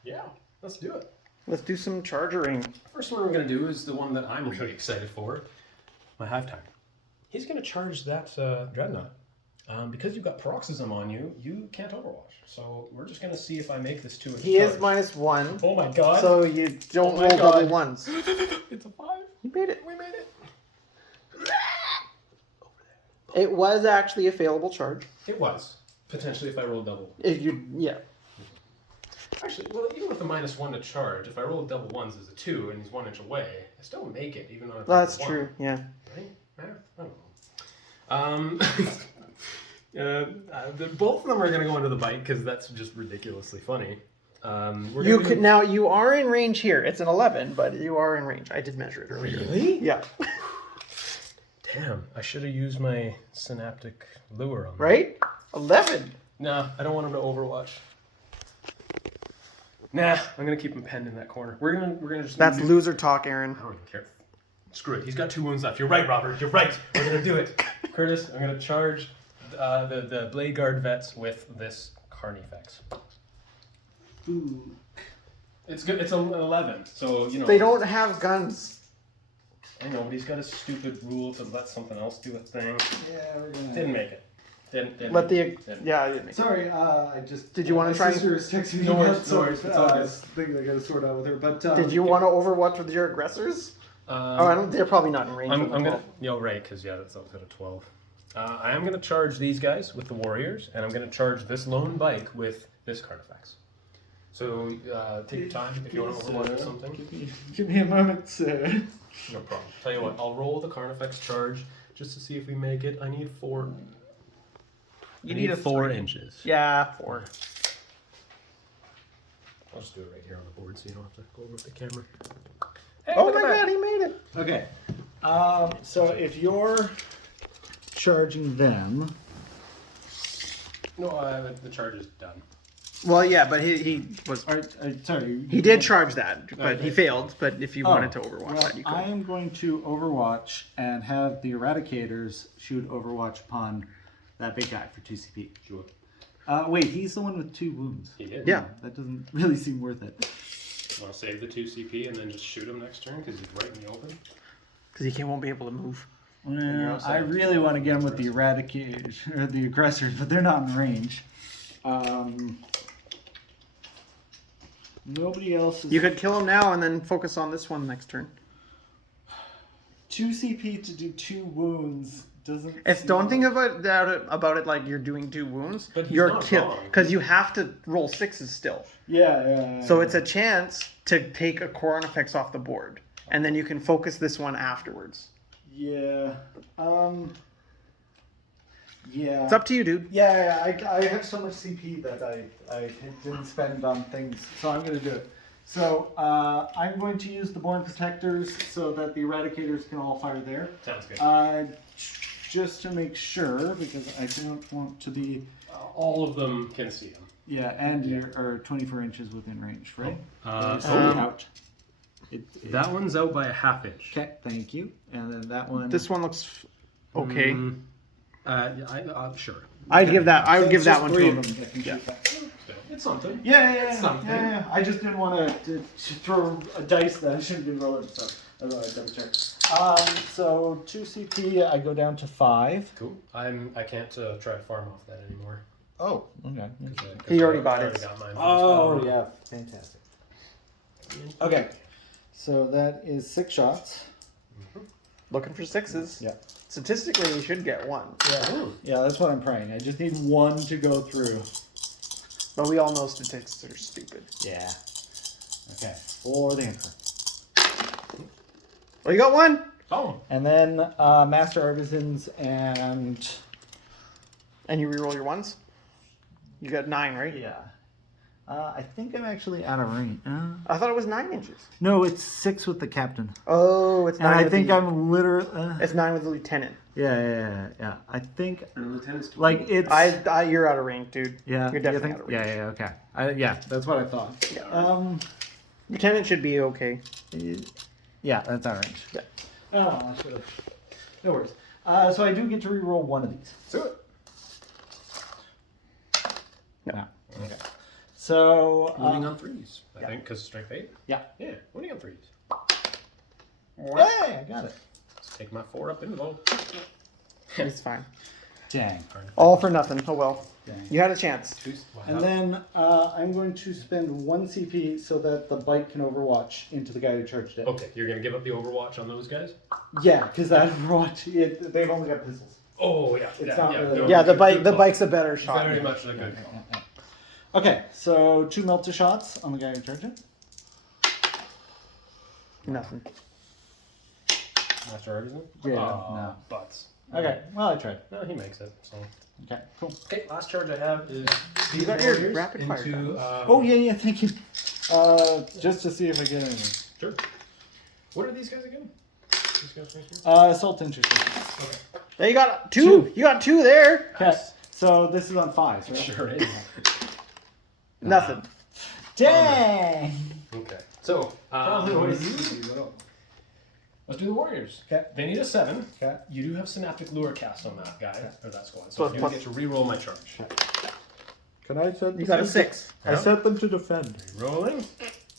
Yeah, let's do it. Let's do some chargering. First one we're going to do is the one that I'm really excited for. My Hive Tyrant. He's going to charge that Dreadnought. Because you've got paroxysm on you, you can't overwatch. So we're just going to see if I make this 2 inch He charge. is -1. Oh my god. So you don't Oh my roll God. double ones. It's a 5. You made it. We made it. It was actually a failable charge. It was. Potentially if I rolled double. If you, yeah. Actually, well, even with the -1 to charge, if I roll double ones as a 2 and he's 1 inch away, I still make it, even though it's That's one. true, yeah. Right? Math? I don't know. Both of them are going to go into the bite because that's just ridiculously funny. You could now. You are in range here. It's an 11, but you are in range. I did measure it earlier. Really? Yeah. Damn, I should have used my synaptic lure on that. Right? 11. Nah, I don't want him to overwatch. Nah, I'm gonna keep him penned in that corner. We're gonna just. That's loser talk, Aaron. I don't even care. Screw it. He's got 2 wounds left. You're right, Robert. You're right. We're gonna do it. Curtis, I'm gonna charge the Blade Guard vets with this Carnifex. Ooh. It's good. It's an 11, so you know. They don't have guns. I know, but he's got a stupid rule to let something else do a thing. Yeah, we're gonna. Didn't make it. Didn't Let the didn't. yeah, I didn't make it. Sorry, I just. Did you wanna my try and- sister is texting me No worries, about no worries, some it's all good. thing I gotta sort out with her. But Did you want to overwatch with your aggressors? Oh, I don't. They're probably not in range. I'm of the gonna. 12. Yo, right, because yeah, that's up to 12. I am gonna charge these guys with the warriors, and I'm gonna charge this lone bike with this Carnifex. So take your time if you want to overwatch or something. Give me a moment, sir. No problem. Tell you what, I'll roll the Carnifex charge just to see if we make it. I need 4. You need a 4 3. inches. Yeah, 4. I'll just do it right here on the board so you don't have to go over with the camera. Hey, Oh look my at that. God, he made it. Okay. So if you're charging them, No, the charge is done. Well, yeah, but he was. sorry. He did charge that, but he Okay. failed. But if you Oh, wanted to overwatch well, that, you could. I am going to Overwatch and have the Eradicators shoot Overwatch upon that big guy for 2 CP. Sure. Wait, he's the one with 2 wounds. He did. Yeah. That doesn't really seem worth it. Want to save the 2 CP and then just shoot him next turn because he's right in the open? Because he won't be able to move. Well, also I really want to get him with the Eradicators or the Aggressors, but they're not in range. Nobody else is. You could kill him now and then focus on this one next turn. 2 CP to do 2 wounds doesn't. It's seem- don't think about it like you're doing 2 wounds. But he's you're not killed wrong. because you have to roll 6s still. Yeah. So it's a chance to take a Cornifex off the board, and then you can focus this one afterwards. Yeah. Yeah. It's up to you, dude. Yeah, I have so much CP that I didn't spend on things, so I'm going to do it. So I'm going to use the Born Protectors so that the Eradicators can all fire there. Sounds good. Just to make sure, because I don't want to be... All of them can see him. Yeah, and you're 24 inches within range, right? out. That one's out by a ½ inch. Okay, thank you. And then that one. This one looks okay. Sure. I'd give that. I would So give it's that just one 3 to of him. them that can shoot that. It's something. Yeah. Something. Yeah. I just didn't want to throw a dice that I shouldn't be rolling, so I thought I'd double check. So 2 CP, I go down to 5. Cool. I can't try to farm off that anymore. Oh, okay. He already got it. Got mine from Oh, the yeah, fantastic. Okay, so that is 6 shots. Looking for 6s. Yeah. Statistically, you should get 1. Yeah, that's what I'm praying. I just need 1 to go through. But we all know statistics are stupid. Yeah. Okay, for the Emperor. Oh, you got 1. Oh. And then Master Artisans and... And you reroll your 1s. You got 9, right? Yeah. I think I'm actually out of range. I thought it was 9 inches. No, it's 6 with the captain. Oh, it's 9. And I with think the, I'm literally. It's 9 with the lieutenant. Yeah. I think The lieutenant's too like it's. You're out of range, dude. Yeah. You're definitely out of range. Okay. That's what I thought. Lieutenant should be okay. Yeah, that's out of range. Yeah. Oh, I should have. No worries. So I do get to re-roll one of these. Do it. No. Okay. So. Winning on threes, I yeah. think, because strength 8. Yeah. Yeah, winning on threes. Hey, I got it. Let's take my 4 up invo. It's fine. Dang. All for nothing. Oh well. Dang. You had a chance. And then I'm going to spend 1 CP so that the bike can overwatch into the guy who charged it. Okay, you're going to give up the overwatch on those guys? Yeah, because that overwatch, they've only got pistols. Oh, yeah. It's yeah, not yeah, really- no, Yeah, the good call. bike's a better shot. Very much a good call. Okay, so 2 melter shots on the guy who charged it. Nothing. After everything? Yeah, no. Butts. Okay, well, I tried. No, he makes it, so. Okay, cool. Okay, last charge I have is You got your rapid fire into, guns. Oh, yeah, thank you. Just to see if I get anything. Sure. What are these guys again? These guys right here? Assault interception. Okay. There you got 2. You got 2 there. Okay, so this is on 5s, right? Sure is. Nothing. Dang! Okay. So, let's do the Warriors. Okay. They need a 7. Okay. You do have Synaptic Lure cast on that guy, or that squad. So So you plus- get to re-roll my charge. Can I set You got a 6. I set them to defend. Rolling.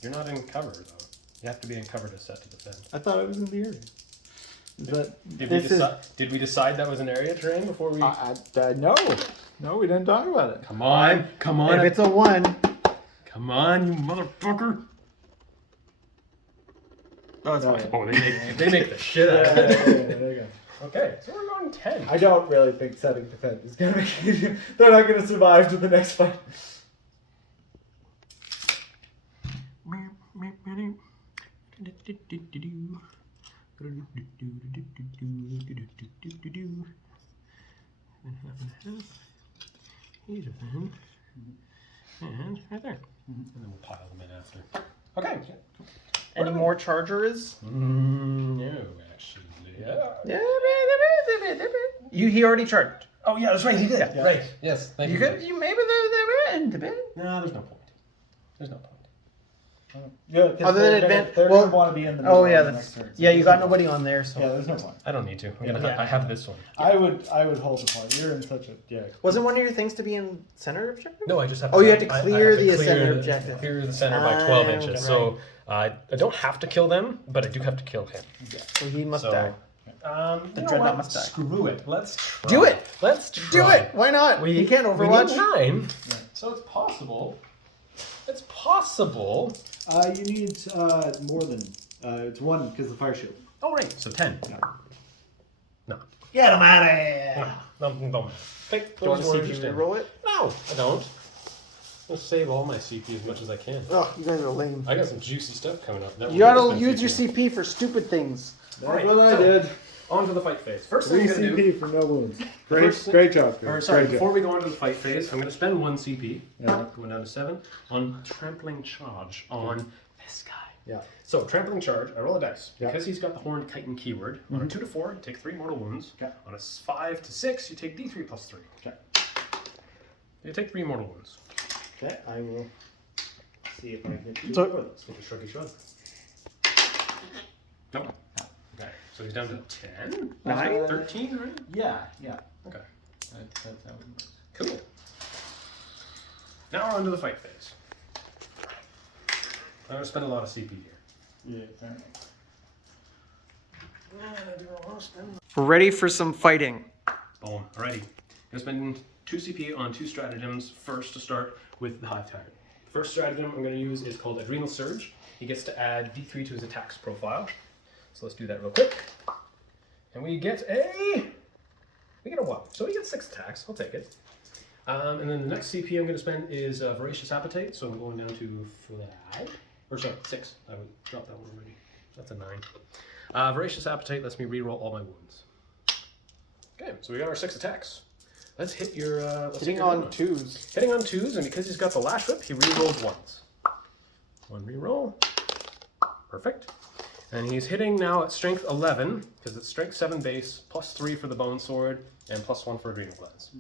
You're not in cover, though. You have to be in cover to set to defend. I thought I was in the area. Is that... Did we decide that was an area terrain before we... no. No, we didn't talk about it. Come on. Come on. If it's a 1. Come on, you motherfucker. Oh, it's fine. Oh, they make the shit out of it. there you go. Okay, so we're going 10. I don't really think setting defend is gonna make it. They're not gonna survive to the next fight. And right there. And then we'll pile them in after. Okay. Any more chargers? No, actually. Yeah. He already charged. Oh, yeah, that's right. He did. Yeah. Right. Yes. Thank you. You could. You maybe they were in debate. No, there's no point. There's no point. Yeah, Other than advance, they're well, gonna want to be in the middle oh yeah, of the that's, next turn. yeah. You got nobody on there, so. Yeah, there's no point. I don't need to. Yeah. I have this one. I would hold the point. You're in such a Wasn't one of your things to be in center objective? No, I just have. Oh, you had to I clear have to the clear center the- objective. Clear the center by Ah, 12 inches. okay. So I don't have to kill them, but I do have to kill him. So he must So, die. The Dreadnought must die. Screw it. Let's try. Do it. Let's Do try. it. Why not? He can't We Overwatch. need 9, so it's possible. It's possible. You need more than it's 1 because of the fire shield. Oh right, so 10. No. Get him out of here! No, don't. Pick Do you want those to warriors. see if you reroll it? No, I don't. I'll save all my CP as much as I can. Oh, you guys are lame. I got some juicy stuff coming up. That You gotta will use your spend CP for stupid things. That's Alright, what I so- did. On to the fight phase. First thing 3 I'm gonna do. CP for no wounds. First- Great job, Or, guys. sorry, Great before job. we go on to the fight phase, I'm going to spend 1 CP, Yeah. going down to 7, on Trampling Charge on this guy. Yeah. So, Trampling Charge, I roll a dice. Yeah. Because he's got the Horned Chitin keyword, on a 2 to 4, you take 3 mortal wounds. Okay. On a 5 to 6, you take D3 plus 3. Okay. You take 3 mortal wounds. Okay, I will see if I can do So- more of those. Take a shruggy shrug. Nope. Okay, so he's down to 10? 9? 13, right? Yeah. Okay. That's how it works. Cool. Now we're on to the fight phase. I'm going to spend a lot of CP here. Yeah, fair enough. We're ready for some fighting. Boom. Alrighty. I'm going to spend 2 CP on 2 stratagems first to start with the Hive Tyrant. The first stratagem I'm going to use is called Adrenal Surge. He gets to add D3 to his attacks profile. So let's do that real quick. And we get a 1. So we get 6 attacks. I'll take it. And then the next CP I'm going to spend is Voracious Appetite. So I'm going down to 5. Or sorry, 6. I would drop that one already. That's a 9. Voracious Appetite lets me reroll all my wounds. Okay, so we got our 6 attacks. Let's hit your. Hitting on 2s. Hitting on 2s, and because he's got the Lash Whip, he rerolls 1s. 1 reroll. Perfect. And he's hitting now at Strength 11, because it's Strength 7 base, plus 3 for the Bone Sword, and plus 1 for Adrenal Glands.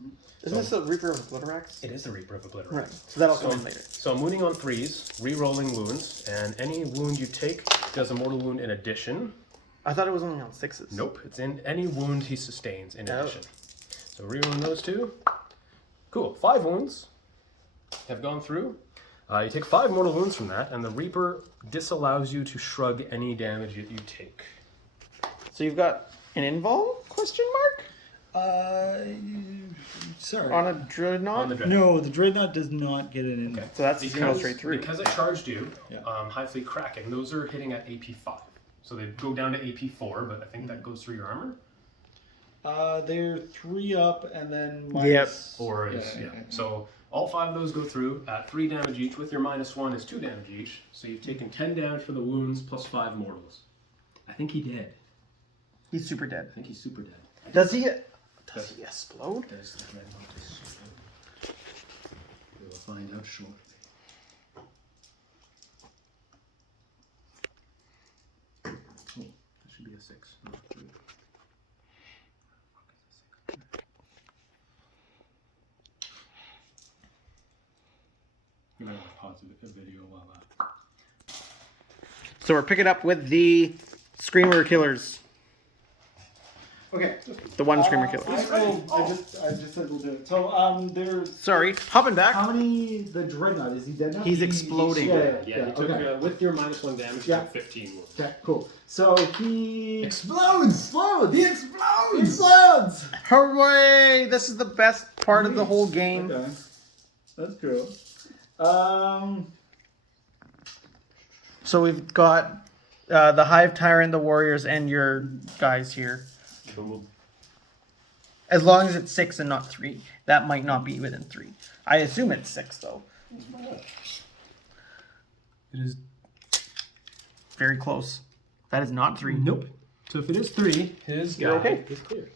Isn't this a Reaper of Obliterax? It is the Reaper of Obliterax. Right. So that'll come in later. So I'm wounding on 3s, re-rolling wounds, and any wound you take does a mortal wound in addition. I thought it was only on 6s. Nope, it's in any wound he sustains in Oh. addition. So rerolling those 2. Cool. 5 wounds have gone through. You take 5 mortal wounds from that, and the Reaper disallows you to shrug any damage that you take. So you've got an invul? Question mark? Sorry. On a dreadnought? On the dread. No, the dreadnought does not get an in. Okay. So that's go straight through. Because it charged you, Yeah. High Fleet Kraken, those are hitting at AP 5. So they go down to AP 4, but I think that goes through your armor. They're 3 up and then Yep. 4 is, yeah. So all 5 of those go through at 3 damage each. With your -1 is 2 damage each. So you've taken 10 damage for the wounds plus 5 mortals. I think he dead. He's super dead. I think he's super dead. Does he explode? Does the dreadnought explode? We will find out shortly. Oh, that should be a 6, not a 3. I'm gonna pause a video while So we're picking up with the Screamer Killers. Okay. The one Screamer I Killer. just said we'll do it. So there's Sorry, hopping back. How many? The dreadnought, is he dead now? He's exploding. Yeah, you took, okay. with your -1 damage, you Yeah. took 15 wounds. Okay, cool. So he Explodes! He explodes! Hooray! This is the best part of the whole game. Okay. That's cool. So we've got the Hive Tyrant, the Warriors, and your guys here. Cool. As long as it's 6 and not 3. That might not be within 3. I assume it's 6 though. It is. Very close. That is not 3. Nope. So if it is 3, his You're guy okay. is clear.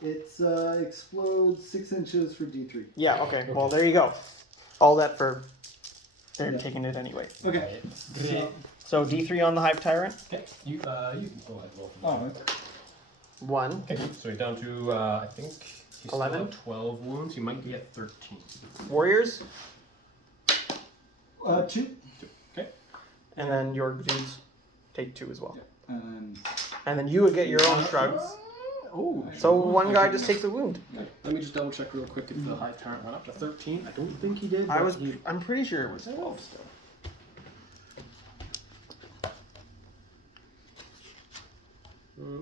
it's explodes 6 inches for D3. Yeah, okay. Well, there you go. All that for they're taking it anyway. Okay. So D3 on the Hive Tyrant. Okay, you can go ahead and roll from Oh, there. 1. Okay, so you're down to, I think, he's 11? still at 12 wounds. You might be at 13. Warriors. 2. Okay. And then your dudes take 2 as well. And And then you would get your own shrugs. Oh. So one guy just takes a wound. Okay. Let me just double check real quick if the high tyrant went up to 13. I don't think he did. I'm pretty sure it was 12 still.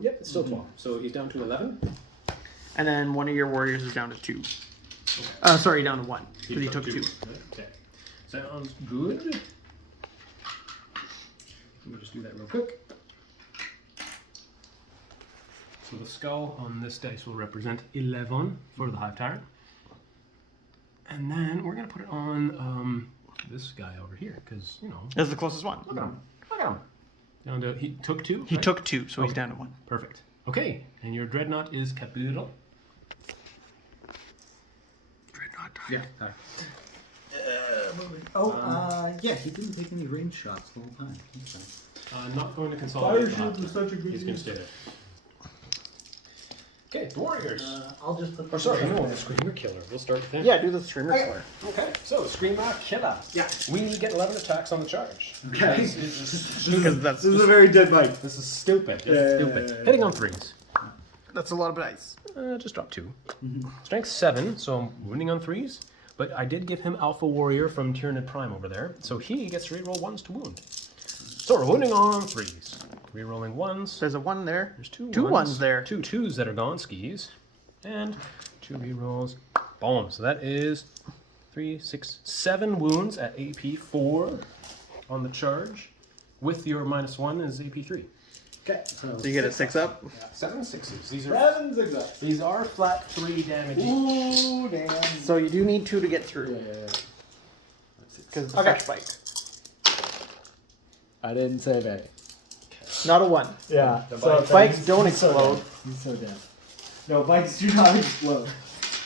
Yep, it's still 12. So he's down to 11. And then one of your warriors is down to 2. Sorry, down to 1. Because he took 2. Okay. Sounds good. We'll just do that real quick. So the skull on this dice will represent 11 for the Hive Tyrant. And then we're going to put it on this guy over here, because, you know. That's the closest one. Look at him. Look at him. Down to, he took 2? He right? took 2, so he's Okay. down to 1. Perfect. Okay, and your dreadnought is capital. Dreadnought Yeah. Yeah, he didn't take any range shots the whole time. Okay. I'm not going to consolidate. Fire shield was such a good He's going use. to stay there. Okay, the Warriors. I'll just put. Or sorry, no, the Screamer Killer. We'll start with him. Yeah, do the Screamer Killer. Okay, so Screamer Killer. Yeah. We get 11 attacks on the charge. Okay. This is Because that's This is a very dead bite. This is stupid. It's Yeah. stupid. Hitting on 3s. a lot of dice. Just drop 2. Strength 7, so I'm wounding on 3s. But I did give him Alpha Warrior from Tyranid Prime over there, so he gets to reroll 1s to wound. So we're wounding on 3s. Rerolling 1s. There's a 1 there. There's 2 Two ones ones there. 2 2s that are gone skis. And 2 rerolls. Boom. So that is 3, 6, 7 wounds at AP 4 on the charge. With your -1 is AP 3. Okay. So you get a 6 up. 7 6s. These are 7 zigzags. these are flat 3 damage each. Ooh, damn. So you do need 2 to get through. Yeah. Because it's a Okay. fresh bite. I didn't say that. Not a 1. Yeah. Bikes don't explode. He's so dead. No, bikes do not explode.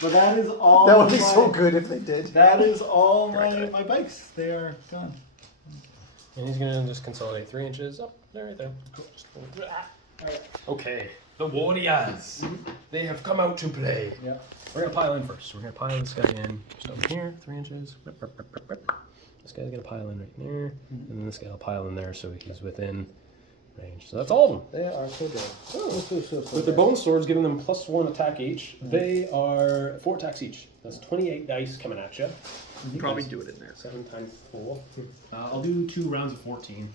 But that is all. That would be my- so good if they did. That is all my bikes. They are gone. And he's gonna just consolidate 3 inches up there, right there. Cool. Just Alright. okay, the Warriors. They have come out to play. Yeah. We're gonna pile in first. We're gonna pile this guy in just over here, 3 inches. This guy's gonna pile in right there, and then this guy will pile in there, so he's within range. So that's all of them. They are so good. With their bone swords giving them +1 attack each, they are 4 attacks each. That's 28 dice coming at you. Probably do it in there. 7 times 4. I'll do 2 rounds of 14.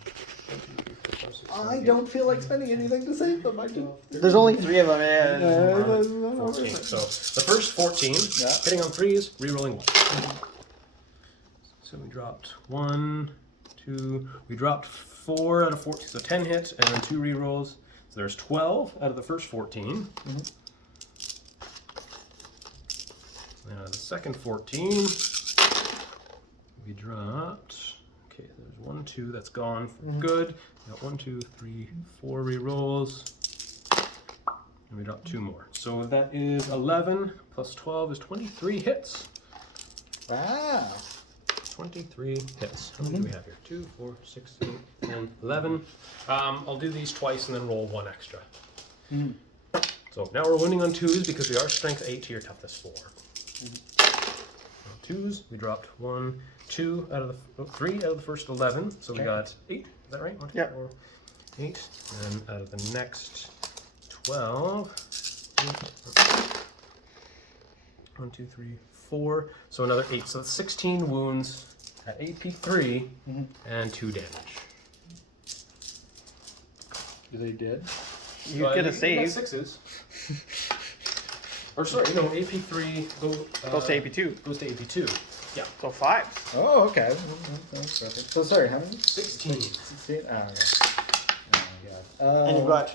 I don't feel like spending anything to save them. I do. There's only 3 of them. Yeah. 14. So the first 14, hitting on 3s, re-rolling 1. So we dropped 1, 2. We dropped 4 out of 14, so 10 hits, and then 2 re-rolls. So there's 12 out of the first 14. And out of the second 14, we dropped. Okay, there's 1, 2, that's gone. Good. We got 1, 2, 3, 4 re-rolls. And we dropped 2 more. So that is 11 plus 12 is 23 hits. Wow. 23 hits. How many do we have here? 2, 4, 6, 8, 10, 11. I'll do these twice and then roll 1 extra. So now we're winning on 2s because we are strength 8 to your toughness 4. 2s, we dropped 1, 2 out of the 3 out of the first 11. So we got 8. Is that right? 1, 2, 4, 8. And out of the next 12. 1, 2, 3, 4. So another 8. So that's 16 wounds at AP3 and 2 damage. Are they dead? You get a save. 6s. Or sorry, no, AP3 Goes to AP2. Goes to AP2. Yeah. So 5s. Oh, okay. So sorry, how many? 16. 16? Oh, yeah. Oh, my God. And you've got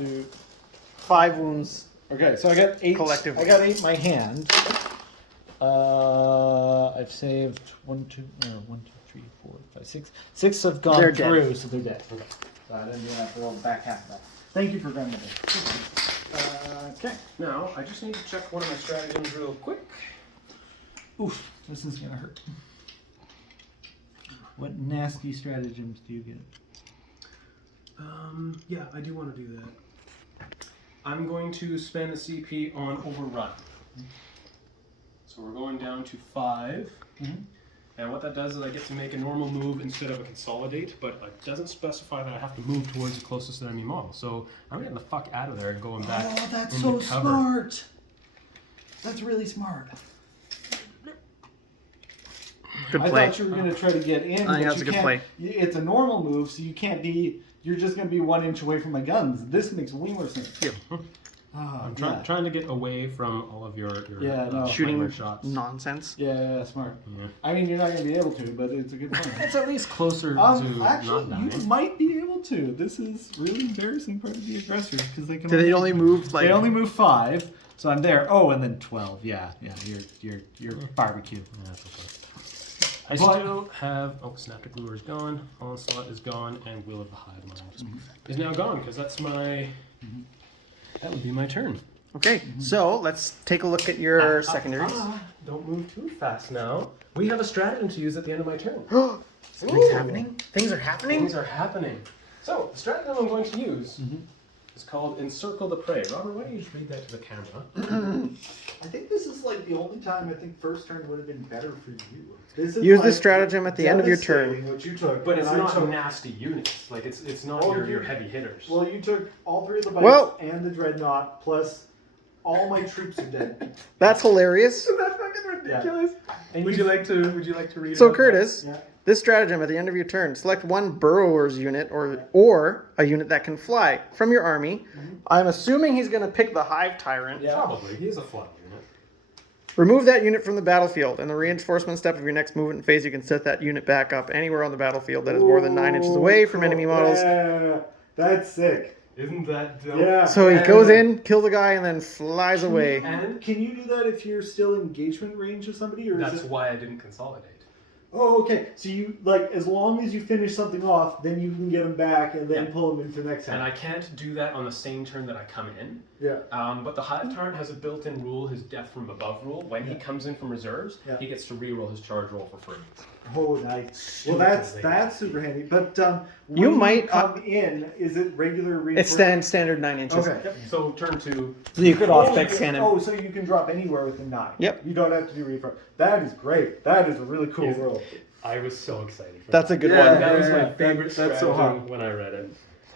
5 wounds. Okay, so I got 8. Collectively. I got 8 in my hand. I've saved 1, 2, 3, 4, 5, 6. 6 have gone They're through, dead. so they're dead. Okay. So I didn't even have to roll back half of that. Thank you for remembering. Okay. Now, I just need to check one of my stratagems real quick. Oof, this is gonna hurt. What nasty stratagems do you get? Yeah, I do want to do that. I'm going to spend a CP on Overrun. So we're going down to 5. And what that does is I get to make a normal move instead of a consolidate, but it doesn't specify that I have to move towards the closest enemy model. So I'm getting the fuck out of there and going back. Oh, that's into so cover. smart. That's really smart. Good I play. thought you were gonna try to get in. I think but that's you a good can't- play. It's a normal move, so you can't be. You're just gonna be 1 inch away from my guns. This makes way more sense. Yep. Oh, I'm yeah. trying to get away from all of your Shooting timer shots. nonsense. Yeah, smart. Yeah. I mean, you're not gonna be able to, but it's a good plan. It's at least closer to Actually, not you dying. might be able to. This is really embarrassing part of the aggressors because they can. Do they only move like? They only move 5, so I'm there. Oh, and then 12. Yeah. You're barbecue. Yeah, that's okay. I still have. Oh, Synaptic Lure is gone. Onslaught is gone, and Will of the Hive Mind is now gone because that's my. That would be my turn. Okay, so let's take a look at your secondaries. Don't move too fast now. We have a stratagem to use at the end of my turn. Things happening? Things are happening? Things are happening. So, the stratagem I'm going to use is called Encircle the Prey. Robert, why don't you just read that to the camera? I think this is like the only time I think first turn would have been better for you. This is Use like the stratagem at the end of your turn. devastating What you took, But it's and I not took- nasty units. Like, it's not Oh, your you- heavy hitters. Well, you took all 3 of the bites Well- and the dreadnought, plus all my troops are dead. That's hilarious. That's fucking ridiculous. And would you like to read So about Curtis, Yeah. this stratagem at the end of your turn, select 1 burrower's unit or a unit that can fly from your army. I'm assuming he's going to pick the Hive Tyrant. that? Probably. He is a fly unit. Remove that unit from the battlefield. In the reinforcement step of your next movement phase, you can set that unit back up anywhere on the battlefield that is more than 9 inches away from enemy models. Yeah, that's sick. Isn't that dope? Yeah. So he goes in, kills the guy, and then flies away. And Can you do that if you're still in engagement range of somebody, or that's is it? why I didn't consolidate. Oh, okay. So you like as long as you finish something off, then you can get them back and then Yeah. pull them in for next And time. I can't do that on the same turn that I come in. Yeah. But the Hive Tyrant has a built-in rule, his Death from Above rule. When he comes in from reserves, Yeah. he gets to re-roll his charge roll for free. Oh, nice. Well, that's super handy. But when You might, come in. Is it regular? It's standard 9 inches. Okay. Yep. So turn 2. So you could Oh, off-specs cannon. Oh, so you can drop anywhere within 9. Yep. You don't have to do refresh. That is great. That is a really cool Yes. rule. I was so excited for That's that. a good Yeah, one. That was yeah, my yeah. favorite That's so stratagem hot. when I read it.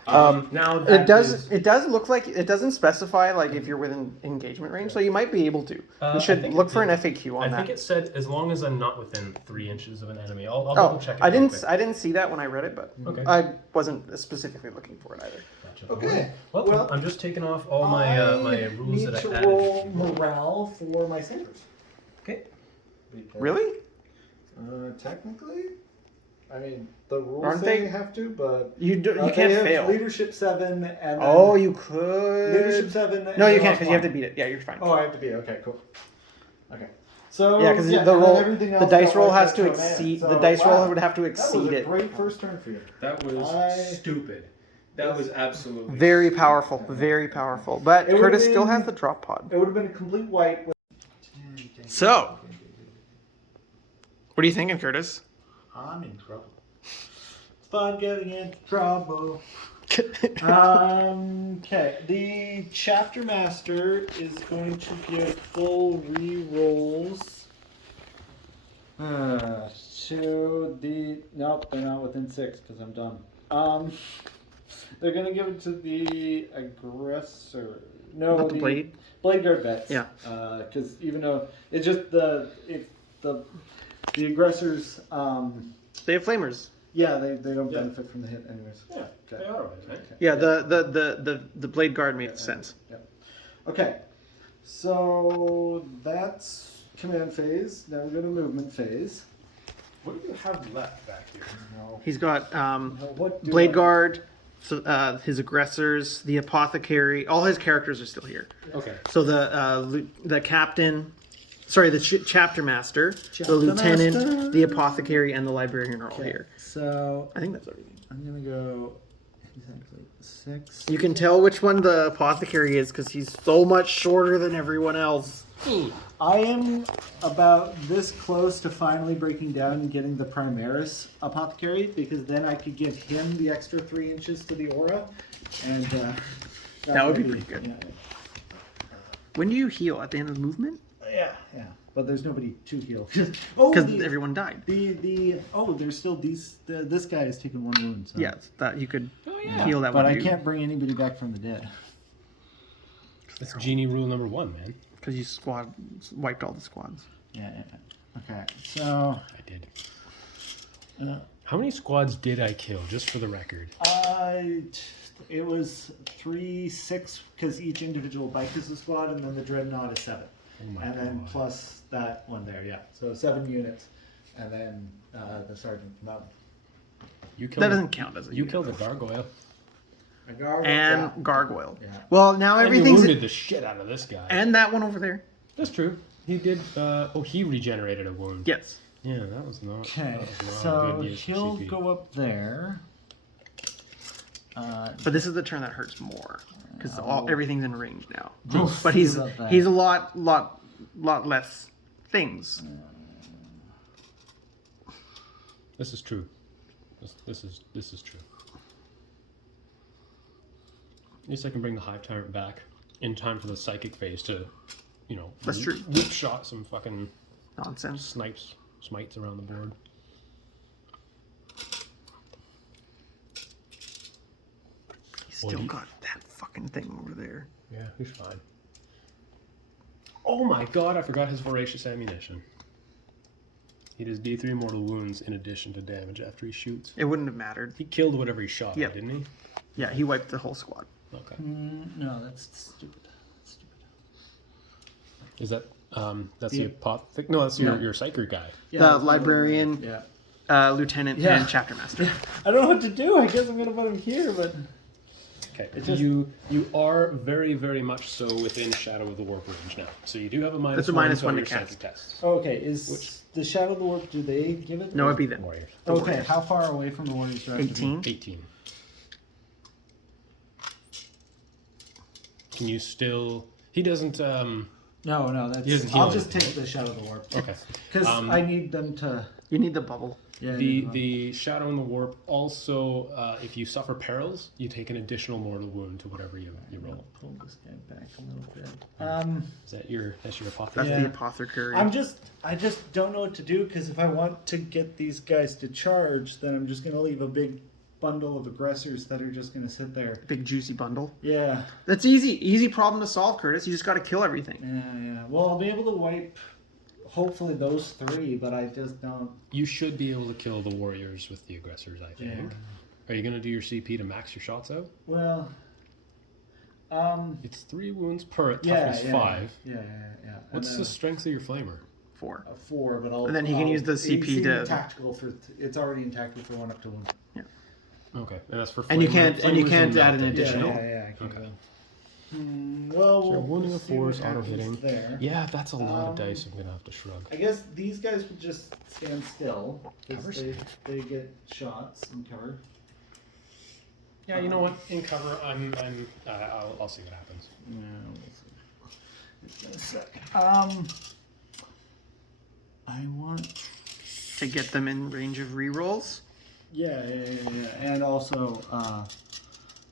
Now that It does. is- It does look like it doesn't specify like if you're within engagement range, so you might be able to. I We should think look it for an did. FAQ on I that. think it said as long as I'm not within 3 inches of an enemy. I'll Oh, double check it. I real didn't. quick. I didn't see that when I read it, but Okay. I wasn't specifically looking for it either. Gotcha. Okay. Well, Well, I'm just taking off all my my rules need that I to added. roll morale for my sailors. Okay. Really? Technically, I mean the rules Aren't say they- you have to, but You do. You they can't have fail. Leadership 7 and then Oh, you could. leadership 7. No, you and can't because you have to then beat it. Yeah, you're fine. Oh, I have to beat it. Okay, cool. Okay. So Yeah, because the and then roll, everything the else dice got roll wiped has out to an exceed. end. The So, dice roll wow, would have to that was exceed a it. great first turn for you. That was I- stupid. That was absolutely Very stupid. powerful. Very powerful. But It would've Curtis still been- has the drop pod. It would have been a complete wipe. So, what are you thinking, Curtis? I'm in trouble. It's fun getting into trouble. Okay, the chapter master is going to get full re-rolls to the. Nope, they're not within 6 because I'm dumb. They're gonna give it to the aggressor. No, Not the blade? blade guard vets. Yeah. Because even though it's just the aggressors. They have flamers. Yeah, they don't Yeah. benefit from the hit anyways. Yeah, Okay. they are always, right? Yeah, the blade guard made sense. Okay, so that's command phase. Now we go to movement phase. What do you have left back here? No. He's got What do blade I- guard, so his aggressors, the apothecary. All his characters are still here. Okay. So the captain, sorry, the chapter master, the Chapter lieutenant, master. the apothecary, and the librarian are all Okay, here. so I think that's everything. I'm gonna go exactly 6. You can tell which one the apothecary is because he's so much shorter than everyone else. I am about this close to finally breaking down and getting the Primaris apothecary because then I could give him the extra 3 inches to the aura, and That would be pretty good. Yeah, When do you heal? At the end of the movement? yeah. But there's nobody to heal. Because everyone died. There's still this guy has taken 1 wound. So. Yeah, that you could Oh yeah. heal that But one. I can't bring anybody back from the dead. That's genie rule number 1, man. because you wiped all the squads. Yeah. Okay, so I did. uh, How many squads did I kill, just for the record? it was 3, 6 because each individual bike is a squad, and then the dreadnought is 7, Oh my and then God. plus that one there. Yeah, so 7 units, and then the sergeant from that one. You killed That doesn't count as a You unit. killed a gargoyle. And gargoyle. Yeah. Well, now And you everything's wounded the shit out of this guy. and that one over there. That's true. He did. He regenerated a wound. Yes. Yeah, that was not. Okay, that was not a so good use of he'll CP. go up there. But this is the turn that hurts more because everything's in range now. We'll But see he's about that. a lot less things. This is true. This is true. At least I can bring the Hive Tyrant back in time for the psychic phase to, That's true. Whip shot some fucking Nonsense. smites around the board. He's still got that fucking thing over there. Yeah, he's fine. Oh my god, I forgot his voracious ammunition. He does D3 mortal wounds in addition to damage after he shoots. It wouldn't have mattered. He killed whatever he shot, Yeah. at, didn't he? Yeah, he wiped the whole squad. Okay. No, that's stupid. Is that that's the Yeah. apothec? No, that's your psyker guy. The librarian, Yeah. lieutenant, Yeah. and chapter master. I don't know what to do. I guess I'm gonna put him here, but Okay. It just- You are very, very much so within Shadow of the Warp range now. So you do have a minus That's a one minus to all one to your cast. psychic tests. okay. Is the Shadow of the Warp? Do they give it? No, it'd be them. Warriors. Okay. How far away from the Warriors? do I have to be? 18. 18. Can you still? He doesn't. No, that's. He doesn't heal I'll just anything, take the Shadow of the Warp. Okay. Because Um, I need them to. You need the bubble. Yeah. The Shadow and the Warp also, if you suffer perils, you take an additional mortal wound to whatever you roll. Pull this guy back a little bit. Is that your That's apothecary? Yeah. the apothecary. I just don't know what to do because if I want to get these guys to charge, then I'm just gonna leave a big bundle of aggressors that are just going to sit there. Big juicy bundle. Yeah. That's easy. Easy problem to solve, Curtis. You just got to kill everything. Yeah. Well, I'll be able to wipe, hopefully, those 3, but I just don't. You should be able to kill the warriors with the aggressors, I think. Yeah. Are you going to do your CP to max your shots out? Well, It's 3 wounds per at yeah, toughness 5. Yeah. What's the strength of your flamer? 4. 4, but I'll. And then he can use the CP to. Tactical for. It's already in tactical for 1 up to 1. Okay, and that's for And you flamer- can't flamers add an melted. additional. Yeah. I can Okay. go. Well, So we'll wounding we'll of see what 4s, auto happens hitting. there. Yeah, that's a lot of Um, dice I'm going to have to shrug. I guess these guys would just stand still because Covers? they get shots and cover. Yeah, you know what? In cover, I'll see what happens. Yeah, we'll see. Just a sec. I want. To get them in range of rerolls. Yeah, and also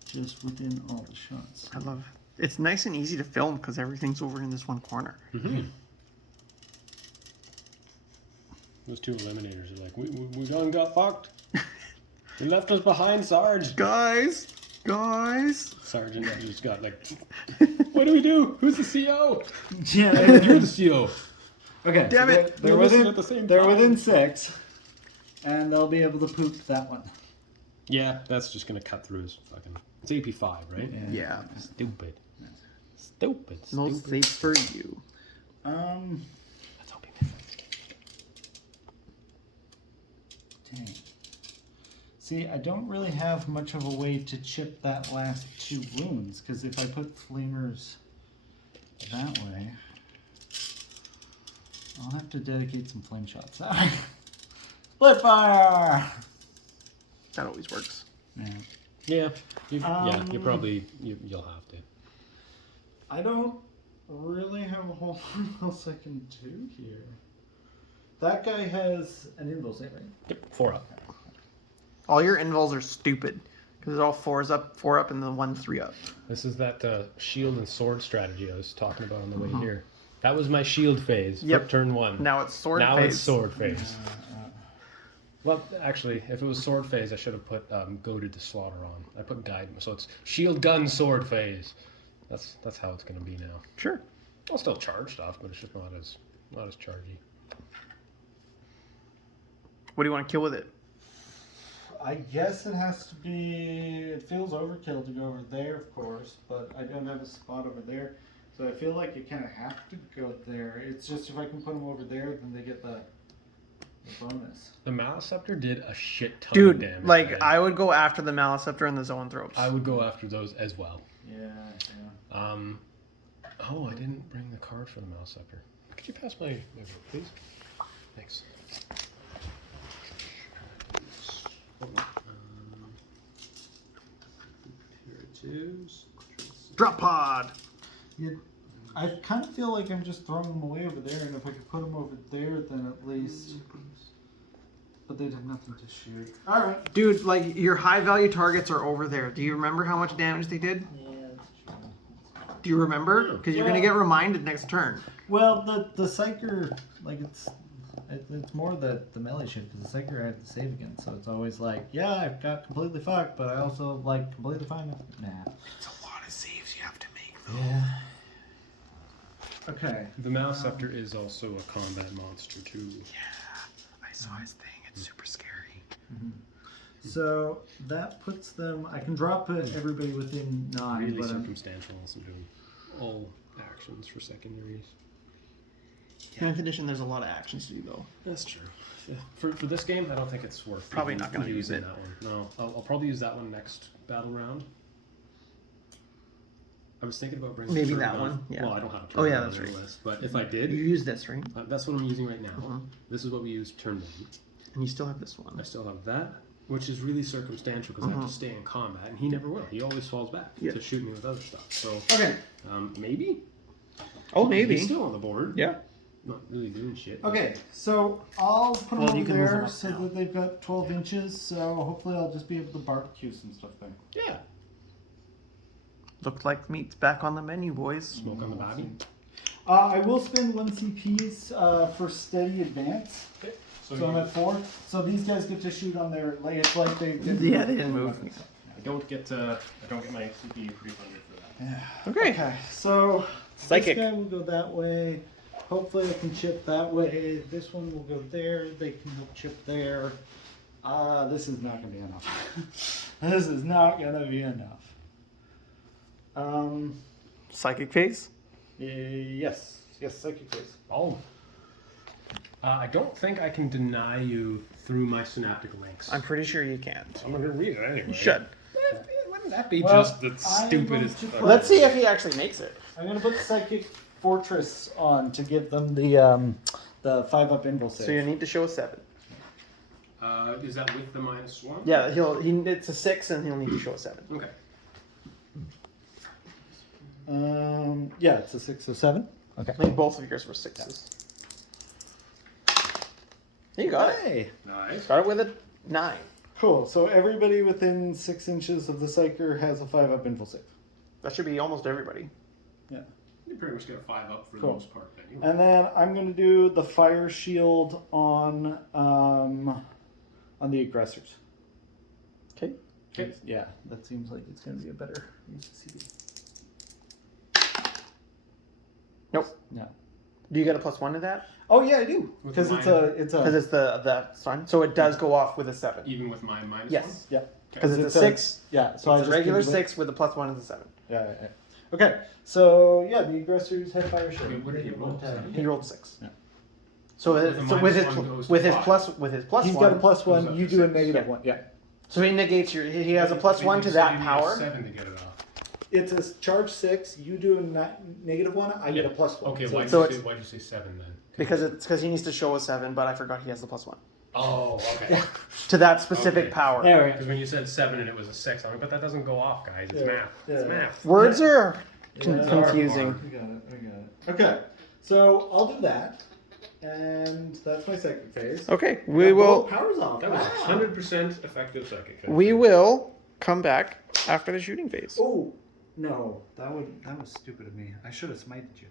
just within all the shots. I love it. It's nice and easy to film because everything's over in this one corner. Mm-hmm. Those 2 eliminators are like, we done got fucked. They left us behind, Sarge. Guys! Sergeant just got like, what do we do? Who's the CO? Yeah, You're the CO. okay. Damn so it. They're We're listening within. at the same They're time. within 6, and they'll be able to poop that one. Yeah, that's just gonna cut through his fucking. It's AP 5, right? Yeah. Stupid. Stupid. No Stupid. safe for you. Let's hope he misses. Dang. See, I don't really have much of a way to chip that last 2 wounds, because if I put flamers that way, I'll have to dedicate some flame shots. Split fire! That always works. Yeah. Yeah, you Um, probably you'll have to. I don't really have a whole lot else I can do here. That guy has an invul save, right? Yep, 4 up. All your invols are stupid because it's all 4s up, 4 up, and the 1 3 up. This is that shield and sword strategy I was talking about on the way here. That was my shield phase. Yep. For turn 1. Now it's sword Now phase. it's sword phase. Well, actually, if it was sword phase, I should have put goaded to slaughter on. I put guide, so it's shield gun sword phase. That's how it's gonna be now. Sure. I'll still charge stuff, but it's just not as chargy. What do you want to kill with it? I guess it has to be. It feels overkill to go over there, of course, but I don't have a spot over there, so I feel like you kind of have to go there. It's just if I can put them over there, then they get the bonus. The Maliceptor did a shit ton of Dude, damage. like, I would go after the Maliceptor and the Zoanthropes. I would go after those as well. Yeah. Oh, I didn't bring the card for the Maliceptor. Could you pass my book, please? Thanks. Here it is. Drop pod! Yeah. I kind of feel like I'm just throwing them away over there, and if I could put them over there, then at least. But they'd have nothing to shoot. Alright. Dude, like, your high value targets are over there. Do you remember how much damage they did? Yeah, that's true. Do you remember? Because you're going to get reminded next turn. Well, the Psyker, like, it's more the melee shit, because the Psyker I have to save again, so it's always like, yeah, I've got completely fucked, but I also, like, completely fine. Nah. It's a lot of saves you have to make, though. Yeah. Okay. The Maliceptor is also a combat monster, too. Yeah, I saw his thing. It's super scary. So that puts them. I can drop everybody within 9. Really but circumstantial, also doing all actions for secondaries. 9th edition, there's a lot of actions to do, though. That's true. Yeah. For this game, I don't think it's worth Probably not gonna use using it. that one. No, I'll probably use that one next battle round. I was thinking about bringing Maybe turn that round. one, yeah. Well, I don't have a turn Oh, yeah, round that's on the right. list, but if I You did, use this, right? that's what I'm using right now. Uh-huh. This is what we used turn 1. And you still have this one. I still have that, which is really circumstantial because I have to stay in combat, and he never will. He always falls back Yeah. to shoot me with other stuff. So okay. maybe. Oh, maybe. He's still on the board. Yeah. Not really doing shit. Okay. So I'll put them Well, you over can move them there up so now. that they've got 12 inches. So hopefully I'll just be able to barbecue some stuff there. Yeah. Looked like meat's back on the menu, boys. Smoke on the body. I will spend 1 CPs for steady advance. Okay. So I'm at 4. So these guys get to shoot on their like it's like they didn't Yeah, they didn't move. I don't get my CPU pre-funded for that. Yeah. Okay. So Psychic. this guy will go that way. Hopefully I can chip that way. This one will go there. They can help chip there. This is not gonna be enough. This is not gonna be enough. Psychic phase. Yes, psychic phase. Oh. I don't think I can deny you through my synaptic links. I'm pretty sure you can't. I'm gonna read it anyway. You should. Wouldn't that be Well, just the I am stupidest? going to thing? Let's see if he actually makes it. I'm gonna put psychic fortress on to give them the 5-up invul save. So you need to show a 7. Is that with the -1? Yeah, it's a 6 and he'll need to show a 7. Okay. Yeah, it's a 6 or 7. Okay. I think both of yours were 6s. You got it. Hey. Nice. Got it with a 9. Cool. So everybody within 6 inches of the psyker has a 5-up invul save. That should be almost everybody. Yeah. You pretty much get a 5-up for the Cool. most part. Anyway. And then I'm going to do the fire shield on the aggressors. Okay. Okay. Yeah, that seems like it's going to be a better use of CD. Nope. No. Do you get a +1 to that? Oh yeah, I do. With Because the it's a Because it's the sun. So it does go off with a 7. Even with my -1? Yes. yeah. Because it's a It's a- 6. Yeah. So It's I a just regular give it- 6 with a +1 is a 7. Yeah. Okay. So yeah, the aggressors have fire shield. Wait, what did he roll? He rolled 6. Yeah. So, With the so with his -1 goes to with his 5. plus He's one. got a +1. Goes You up to do a 6. -1. Yeah. So he negates your. He has a +1 to that power. 7 to get it off. It's a charge 6. You do a -1. I get a +1. Okay, So why'd it's- you say 7 then? Because he needs to show a 7, but I forgot he has the +1 Oh, okay. to that specific Okay. power. There we Because when you said 7 and it was a 6, I'm like, but that doesn't go off, guys. It's Yeah. math. It's Yeah. math. Words are Yeah. confusing. I got it. Okay. So I'll do that. And that's my second phase. Okay, Now we will. both Powers off. That was Wow. 100% effective psychic. We will come back after the shooting phase. Oh no, that was stupid of me. I should have smited you.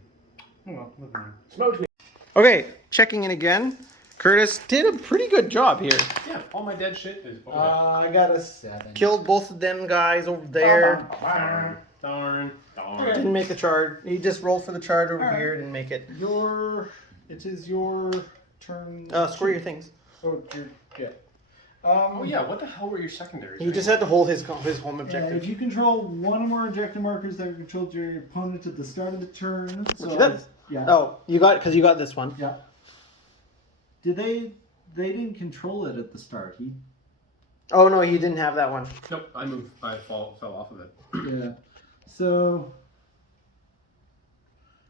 Oh well, living room. Smoked me. Okay, checking in again. Curtis did a pretty good job here. Yeah, all my dead shit is over I got a 7. Killed both of them guys over there. there. Darn. Didn't make the charge. He just rolled for the charge over Alright. here. Didn't make it. It is your turn. Score your things. Oh, yeah. Oh yeah, what the hell were your secondaries? He just had to hold his home And objective. if you control one or more objective markers that controlled your opponent at the start of the turn, so Which he does. yeah, Oh, you got you got this one. yeah. Did they didn't control it at the start? He Oh no, he didn't have that one. Nope, I moved. I fell off of it. yeah. So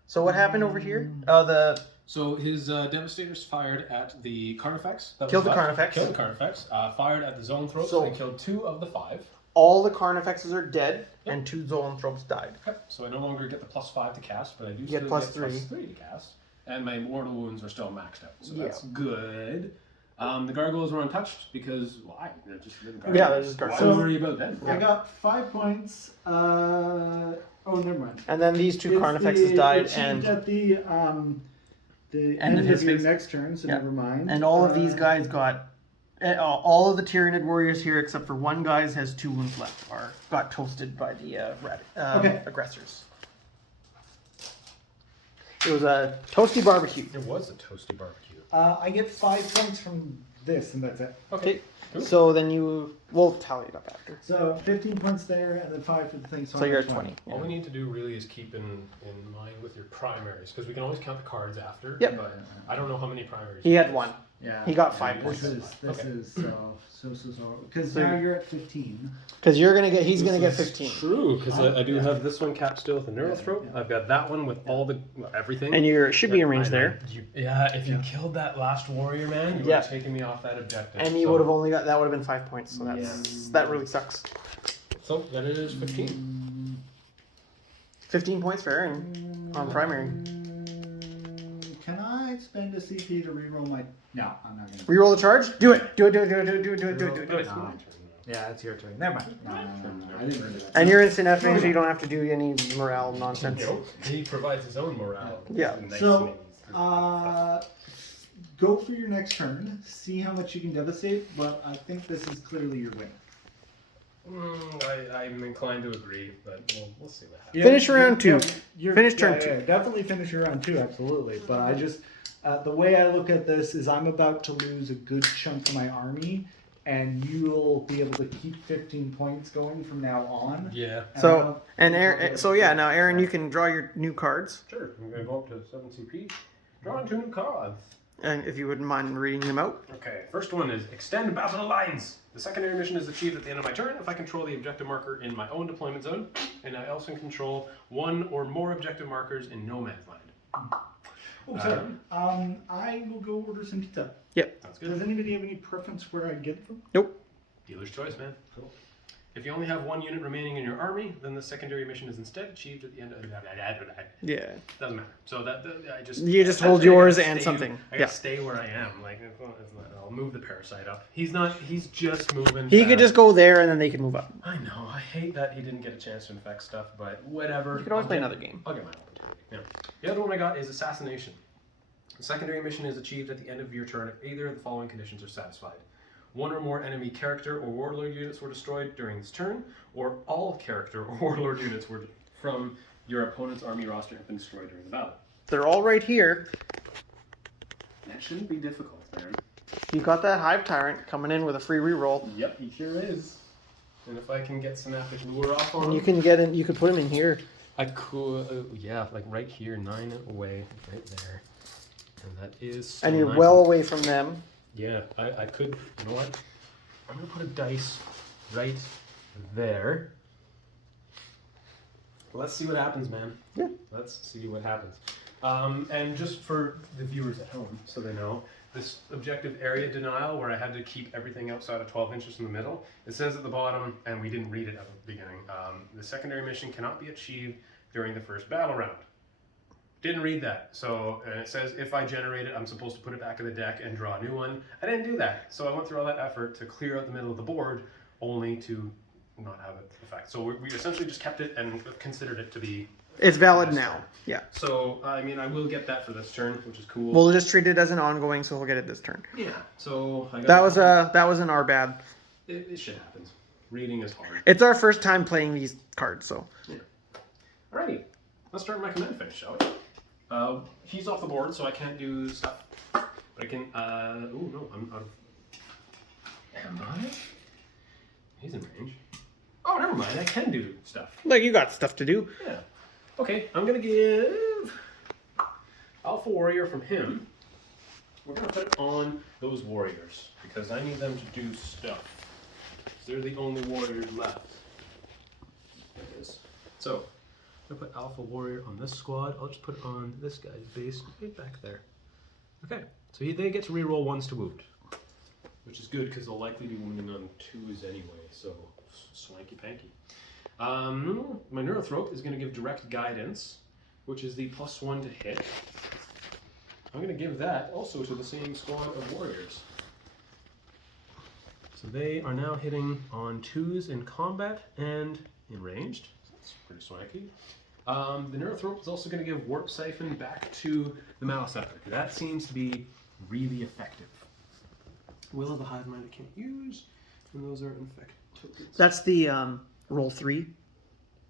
So what happened over here? Oh, the So his Devastators fired at the Carnifex. that was Killed the left. Carnifex. Killed the Carnifex. Fired at the Zoanthropes So- and killed 2 of the 5. all the Carnifexes are dead, Yep. and 2 Zoanthropes died. Okay. So I no longer get the +5 to cast, but I do You get still plus get three. +3 to cast. And my mortal wounds are still maxed out. So Yeah. that's good. The gargoyles were untouched because why? They're just gargoyles. Yeah, they're just Why gargoyles. worry about them? I got 5 points. Oh, never mind. And then these 2 It's Carnifexes the died, achieved and at the end of his your phase. next turn, so Yeah. never mind. all of these guys got. All of the Tyranid warriors here, except for one guy, has 2 wounds left, got toasted by the Okay. aggressors. It was a toasty barbecue. It was a toasty barbecue. I get 5 points from this, and that's it. Okay. Cool. So then we'll tally it up after. So 15 points there, and then 5 for the thing. So I'm you're at at 20. All we need to do really is keep in mind with your primaries, because we can always count the cards after. Yep. But I don't know how many primaries. He had 1. Yeah. He got 5 This points. is Okay. so because So now you're- you're at 15. Because he's gonna get 15. True, because I do Yeah. have this one capped still with the Neurothrope. Yeah. I've got that one with all the everything. And you should be in range And there. if you killed that last warrior, man, you would Yeah. have taken me off that objective. And you so, would have only got that would have been 5 points. So that really sucks. So that is 15. 15 points fair and on primary. Can I spend a CP to reroll my? No, I'm not gonna. Reroll the charge. Do it. Do it. Do it. Do it. Do it. Do it. Do it. Do it. Do it. Do it. No. Yeah, it's your turn. Never mind. No. I didn't do that. And you're instant F range, so you don't have to do any morale nonsense. He provides his own morale. Yeah. Nice So, names. go for your next turn, see how much you can devastate, but I think this is clearly your win. I'm inclined to agree, but we'll see what happens. Yeah, Finish round two. You're, Finish turn yeah, two. definitely finish your round two, absolutely. But I just, the way I look at this is I'm about to lose a good chunk of my army, and you'll be able to keep 15 points going from now on. Yeah. So now Aaron, you can draw your new cards, Sure. I'm going to go up to 7 CP. Drawing 2 new cards. and if you wouldn't mind reading them out. Okay, first one is Extend Battle Lines. The secondary mission is achieved at the end of my turn if I control the objective marker in my own deployment zone, and I also control one or more objective markers in no man's land. Oh, sorry. I will go order some pizza. Yep. Sounds good. Does anybody have any preference where I get it from? Nope. Dealer's choice, man. Cool. If you only have 1 unit remaining in your army, then the secondary mission is instead achieved at the end of... Yeah. Doesn't matter. So I just... You just hold essentially, I yours gotta and stay- something. I Yeah. gotta stay where I am. Like, I'll move the parasite up. He's just moving He could fast. just go there and then they can move up. I know. I hate that he didn't get a chance to infect stuff, but whatever. You could always I'll play get- another game. I'll get my opportunity. Yeah. The other one I got is Assassination. The secondary mission is achieved at the end of your turn if either of the following conditions are satisfied. 1 or more enemy character or warlord units were destroyed during this turn, or all character or warlord units were from your opponent's army roster have been destroyed during the battle. They're all right here. That shouldn't be difficult, man. You got that Hive Tyrant coming in with a free reroll. Yep, he sure is. And if I can get some epic lure off on And you him, can get in. You could put him in here. I could, yeah, like right here, 9 away, right there. And that is. And you're 9 well away from them. Yeah, I could, you know what? I'm gonna put a dice right there. Let's see what happens, man. Yeah. Let's see what happens. And just for the viewers at home, so they know, this objective area denial, where I had to keep everything outside of 12 inches in the middle, it says at the bottom, and we didn't read it at the beginning, the secondary mission cannot be achieved during the first battle round. Didn't read that. So, and it says if I generate it, I'm supposed to put it back in the deck and draw a new one. I didn't do that. So I went through all that effort to clear out the middle of the board, only to not have it affect. So we essentially just kept it and considered it to be... It's valid now. Yeah. So, I mean, I will get that for this turn, which is cool. We'll just treat it as an ongoing, so we'll get it this turn. Yeah. So I got That was an our bad. It shit happens. Reading is hard. It's our first time playing these cards, so. Yeah. Alrighty. Let's start my command phase, shall we? He's off the board, so I can't do stuff. But I can, oh no, I'm out of... Am I? He's in range. Oh, never mind, I can do stuff. Like, you got stuff to do. Yeah. Okay, I'm gonna give Alpha Warrior from him. We're gonna put it on those warriors, because I need them to do stuff. They're the only warriors left. There it is. So, I'm gonna put Alpha Warrior on this squad. I'll just put it on this guy's base right back there. Okay, so they get to reroll 1s to wound, which is good because they'll likely be wounding on 2s anyway, so swanky panky. My Neurothrope is going to give direct guidance, which is the +1 to hit. I'm going to give that also to the same squad of warriors. So they are now hitting on 2s in combat and in ranged. So that's pretty swanky. The Neurothrope is also going to give Warp Siphon back to the Maleceptor. That seems to be really effective. Will of the Hive Mind I can't use, and those are infect tokens. That's the roll 3.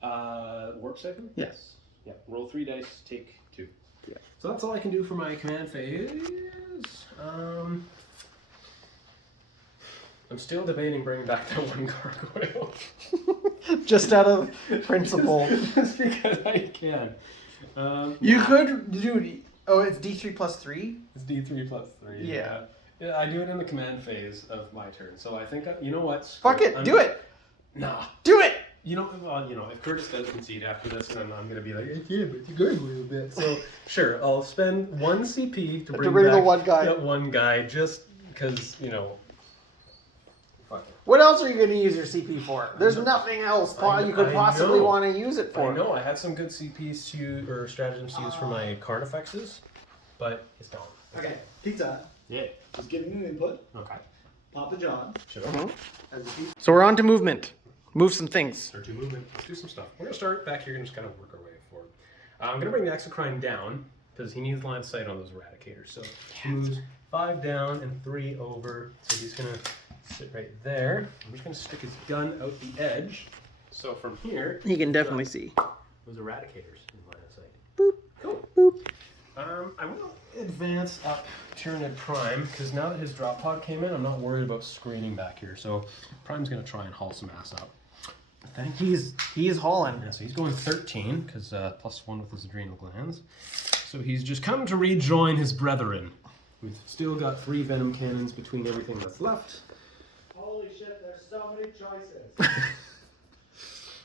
Warp Siphon? Yes. Yeah, roll 3 dice, take 2. Yeah. So that's all I can do for my command phase. I'm still debating bringing back that 1 gargoyle. Just out of principle. Just because I can. You could, dude. Oh, it's D3 plus 3? It's D3 plus 3. Yeah. Yeah, I do it in the command phase of my turn. So I think, you know what? Fuck it, do it. Nah. Do it. You know, well, if Curtis does concede after this, then I'm going to be like, yeah, but you go a little bit. So, sure, I'll spend 1 CP to bring bring back the one guy. that one guy, just because, fuck it. What else are you going to use your CP for? There's nothing else you could possibly know. want to use it for. I know, I had some good CPs to use, or stratagems to use for my card effects, but it's gone. Okay, pizza. Yeah. Just giving you input. Okay. Papa John. Sure. As a pizza. So we're on to movement. Move some things. Start to movement. Let's do some stuff. We're going to start back here and just kind of work our way forward. I'm going to bring the Exocrine down because he needs line of sight on those Eradicators. So he moves 5 down and 3 over. So he's gonna sit right there. I'm just gonna stick his gun out the edge. So from here, He can definitely see. those eradicators in line of sight. Boop. Cool. Boop. I will advance up Tyranid Prime because now that his drop pod came in, I'm not worried about screening back here. So Prime's gonna try and haul some ass up. Thank you. He's hauling. Yeah, so he's going 13 because +1 with his adrenal glands. So he's just come to rejoin his brethren. We've still got 3 venom cannons between everything that's left. Holy shit, there's so many choices.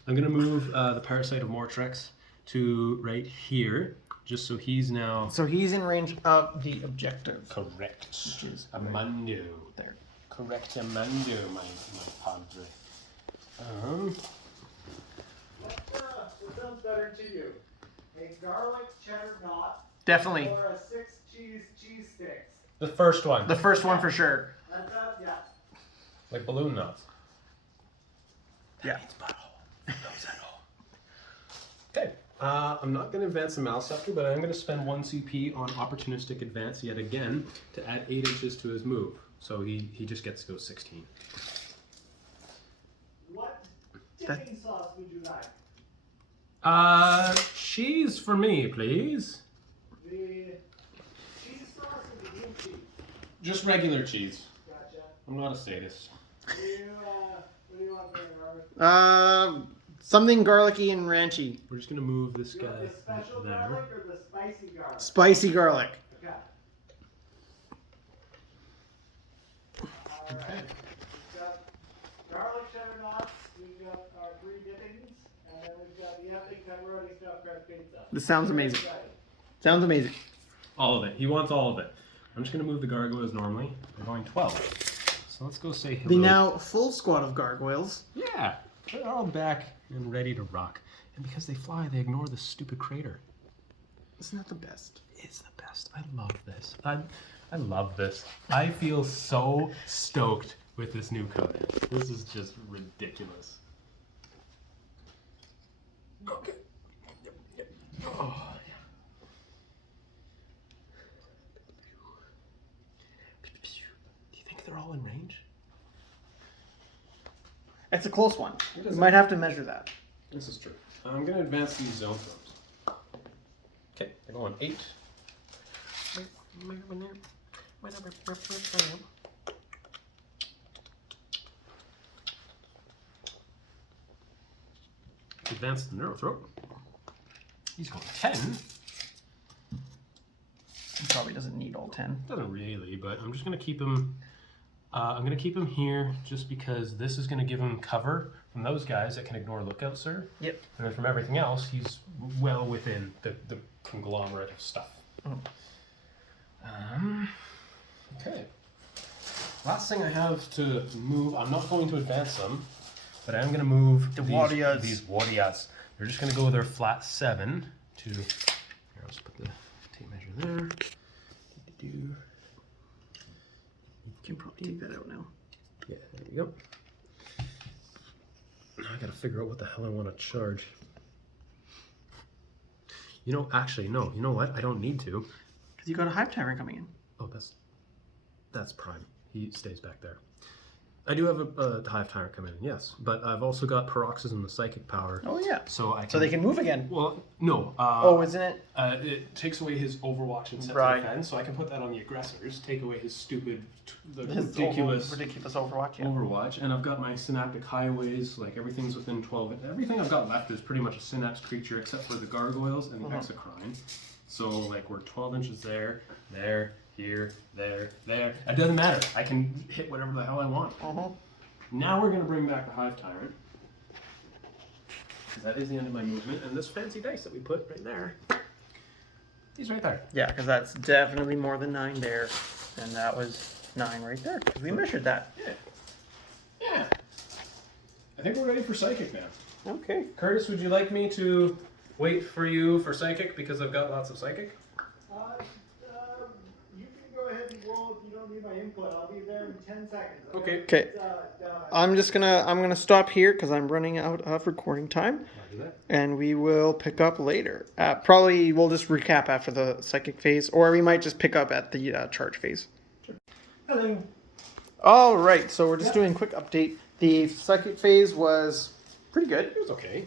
I'm gonna move the Parasite of Mortrex to right here, just so he's now So he's in range of the objective. correct. Which is Amando. there. Correct Amando, my padre. What sounds better to you? A garlic cheddar knot Definitely. or a 6 cheese sticks? The first one. The first one for sure. That's yeah. Like balloon knots. Yeah. Okay. I'm not going to advance the Malceptor, but I'm going to spend 1 CP on Opportunistic Advance yet again to add 8 inches to his move. So he just gets to go 16. What dipping sauce would you like? Cheese for me, please. The cheese sauce or the green cheese? Just regular cheese. Gotcha. I'm not a sadist. What do you want there, Robert? Something garlicky and ranchy. We're just going to move this You guy want the special right there. garlic or the spicy garlic? Spicy garlic. Okay. Okay. We've got garlic cheddar knots, we've got our 3 dippings, and then we've got the epic pepperoni stuffed crust pizza. This sounds amazing. Sounds amazing. All of it. He wants all of it. I'm just going to move the gargoyles normally. We're going 12. So let's go say hello. The now full squad of gargoyles. Yeah. They're all back and ready to rock. And because they fly, they ignore the stupid crater. Isn't that the best? It's the best. I love this. I love this. I feel so stoked with this new codex. This is just ridiculous. Okay. Oh, yeah. Do you think they're all in range? It's a close one. It We is. might have to measure that. This is true. I'm going to advance these zone throws. Okay, they're going 8. Advance the Neuro Throat. He's going 10. He probably doesn't need all 10. Doesn't really, but I'm just going to keep him. I'm going to keep him here just because this is going to give him cover from those guys that can ignore Lookout Sir. Yep. And then from everything else, he's well within the conglomerate of stuff. Okay. Last thing I have to move, I'm not going to advance them, but I am going to move The warriors. These warriors. They're just going to go with their flat 7 to. Here, I'll just put the tape measure there. You can probably take that out now. Yeah, there we go. Now I gotta figure out what the hell I want to charge. You know, actually, no. You know what? I don't need to. Because you got a Hive Tyrant coming in. Oh, that's Prime. He stays back there. I do have a Hive Tyrant come in, yes. But I've also got Paroxysm, the Psychic Power. Oh, yeah. So I can... So they can move again. Well, no. Oh, isn't it? It takes away his Overwatch and set Right. to defend, so I can put that on the aggressors. Take away his stupid, His ridiculous Overwatch, yeah. Overwatch, and I've got my Synaptic Highways. Like everything's within 12. Everything I've got left is pretty much a Synapse creature, except for the Gargoyles and the Exocrine. So like we're 12 inches there, here, there. It doesn't matter. I can hit whatever the hell I want. Now we're gonna bring back the Hive Tyrant. That is the end of my movement, and this fancy dice that we put right there, he's right there. Yeah, because that's definitely more than 9 there. And that was 9 right there. 'Cause we measured that. Yeah. I think we're ready for Psychic now. Okay. Curtis, would you like me to wait for you for Psychic because I've got lots of Psychic? You can go ahead and roll if you don't need my input. I'll be there in 10 seconds. Okay. Okay. I'm gonna stop here because I'm running out of recording time, I'll do that. and we will pick up later. Probably we'll just recap after the psychic phase, or we might just pick up at the charge phase. Hello. All right, so we're just doing a quick update. The second phase was pretty good. It was okay.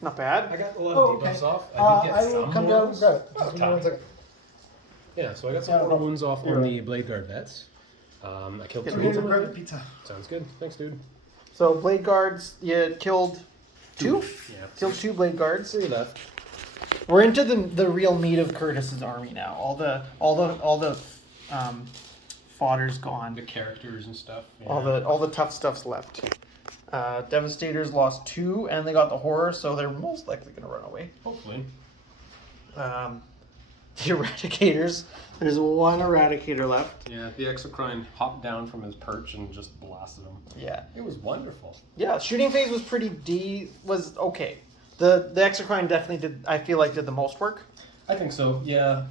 Not I bad. got a lot Oh, of okay. debuffs off. I did get I will some come down and wounds. grab it. Oh, Just give me 1 second. Yeah, so I got some Yeah, more no. wounds off You're on right. the Blade Guard vets. I killed Get two the of them. Grab the pizza. Sounds good. Thanks, dude. So Blade Guards, you killed two? Yeah. Killed 2 Blade Guards. 3 left. We're into the real meat of Curtis's army now. All the fodder's gone. The characters and stuff. Yeah. All the tough stuff's left. Devastators lost 2, and they got the horror, so they're most likely gonna run away. Hopefully. The Eradicators. There's 1 Eradicator left. Yeah, the Exocrine hopped down from his perch and just blasted him. Yeah. It was wonderful. Yeah, shooting phase was was okay. The Exocrine definitely did the most work. I think so, yeah.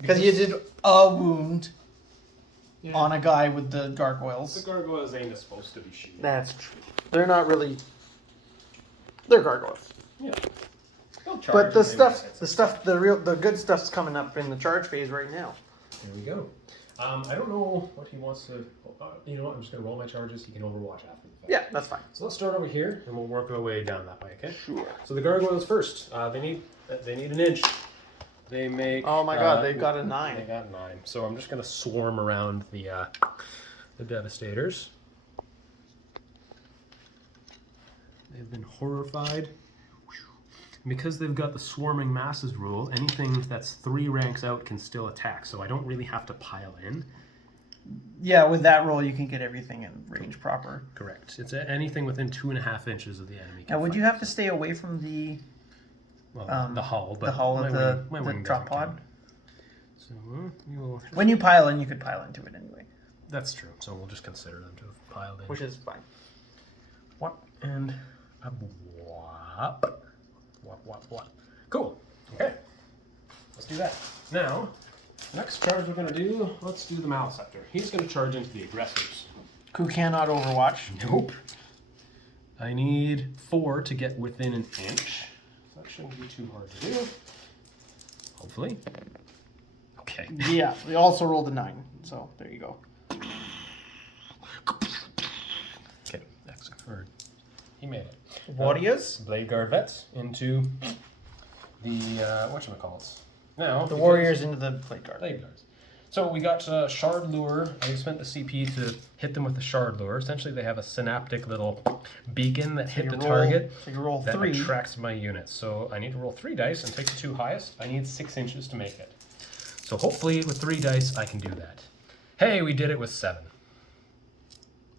Because you did a wound yeah. on a guy with the The gargoyles. gargoyles ain't supposed to be shooting. That's true. They're not really. They're gargoyles. Yeah. They'll charge But and they might hit the good stuff's coming up in the charge phase right now. There we go. I don't know what he wants to. You know what? I'm just gonna roll my charges. He can overwatch after the fact. Yeah, that's fine. So let's start over here, and we'll work our way down that way. Okay. Sure. So the gargoyles first. They need an inch. They make. Oh my god, they've got a 9. They got 9. So I'm just gonna swarm around the Devastators. They've been horrified. Because they've got the swarming masses rule, anything that's 3 ranks out can still attack, so I don't really have to pile in. Yeah, with that roll, you can get everything in range proper. Correct. It's anything within 2.5 inches of the enemy. Now, would you have to stay away from the the hull, but the hull of my the wing drop doesn't pod? count. So we will. When you pile in, you could pile into it anyway, That's true. So we'll just consider them to have piled in. which is fine. What and a whop. What? Cool. Okay. Let's do that. Now, next charge we're going to do, let's do the Maleceptor. He's going to charge into the aggressors. Who cannot overwatch? Nope. I need 4 to get within an inch. That shouldn't be too hard to do. Hopefully. Okay. Yeah, we also rolled a 9, so there you go. Okay. That's confirmed. He made it. Warriors? Blade Guard vets into the whatchamacallits. Now The warriors into the Blade Guard. Blade Guards. So we got Shard Lure. I spent the CP to hit them with the Shard Lure. Essentially, they have a synaptic little beacon that hit the target So you roll that 3. attracts my units. So I need to roll 3 dice and take the 2 highest. I need 6 inches to make it. So hopefully, with 3 dice, I can do that. Hey, we did it with 7.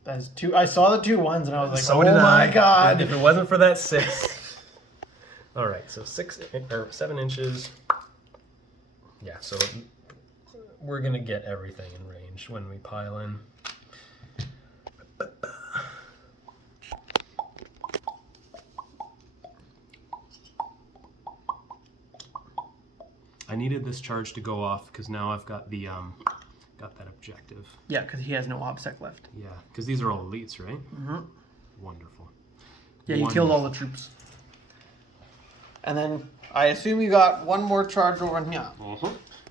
That's 2. I saw the 2 ones and I was like, So oh did my I. god. If it wasn't for that 6. All right, so 7 inches. Yeah, so we're gonna get everything in range when we pile in. I needed this charge to go off because now I've got the got that objective. Yeah, because he has no OBSEC left. Yeah, because these are all elites, right? Mm-hmm. Wonderful. Yeah, you killed all the troops. And then I assume you got 1 more charge over in here.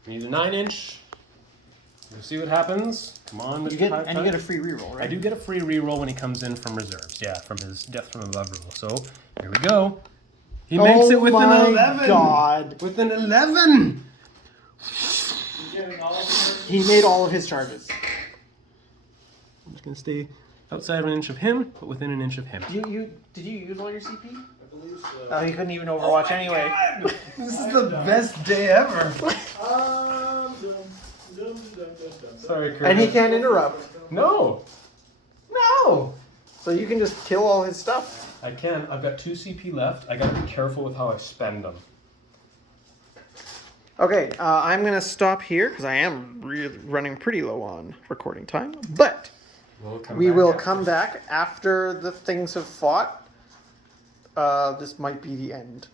We need a 9-inch. We'll see what happens. Come on, Mr. You get Hive and you get a Type. free reroll, right? I do get a free reroll when he comes in from reserves. Yeah, from his death from above rule. So here we go. He makes it with an 11. God. With an 11. He made all of his charges. I'm just gonna stay outside of an inch of him, but within an inch of him. Did you use all your CP? Oh, you couldn't even overwatch anyway. This is the best day ever. Sorry, Kurt. And he can't interrupt. No, No. So you can just kill all his stuff. I can. I've got 2 CP left. I gotta be careful with how I spend them. Okay, I'm gonna stop here because I am running pretty low on recording time. But we will come back after the things have fought. This might be the end.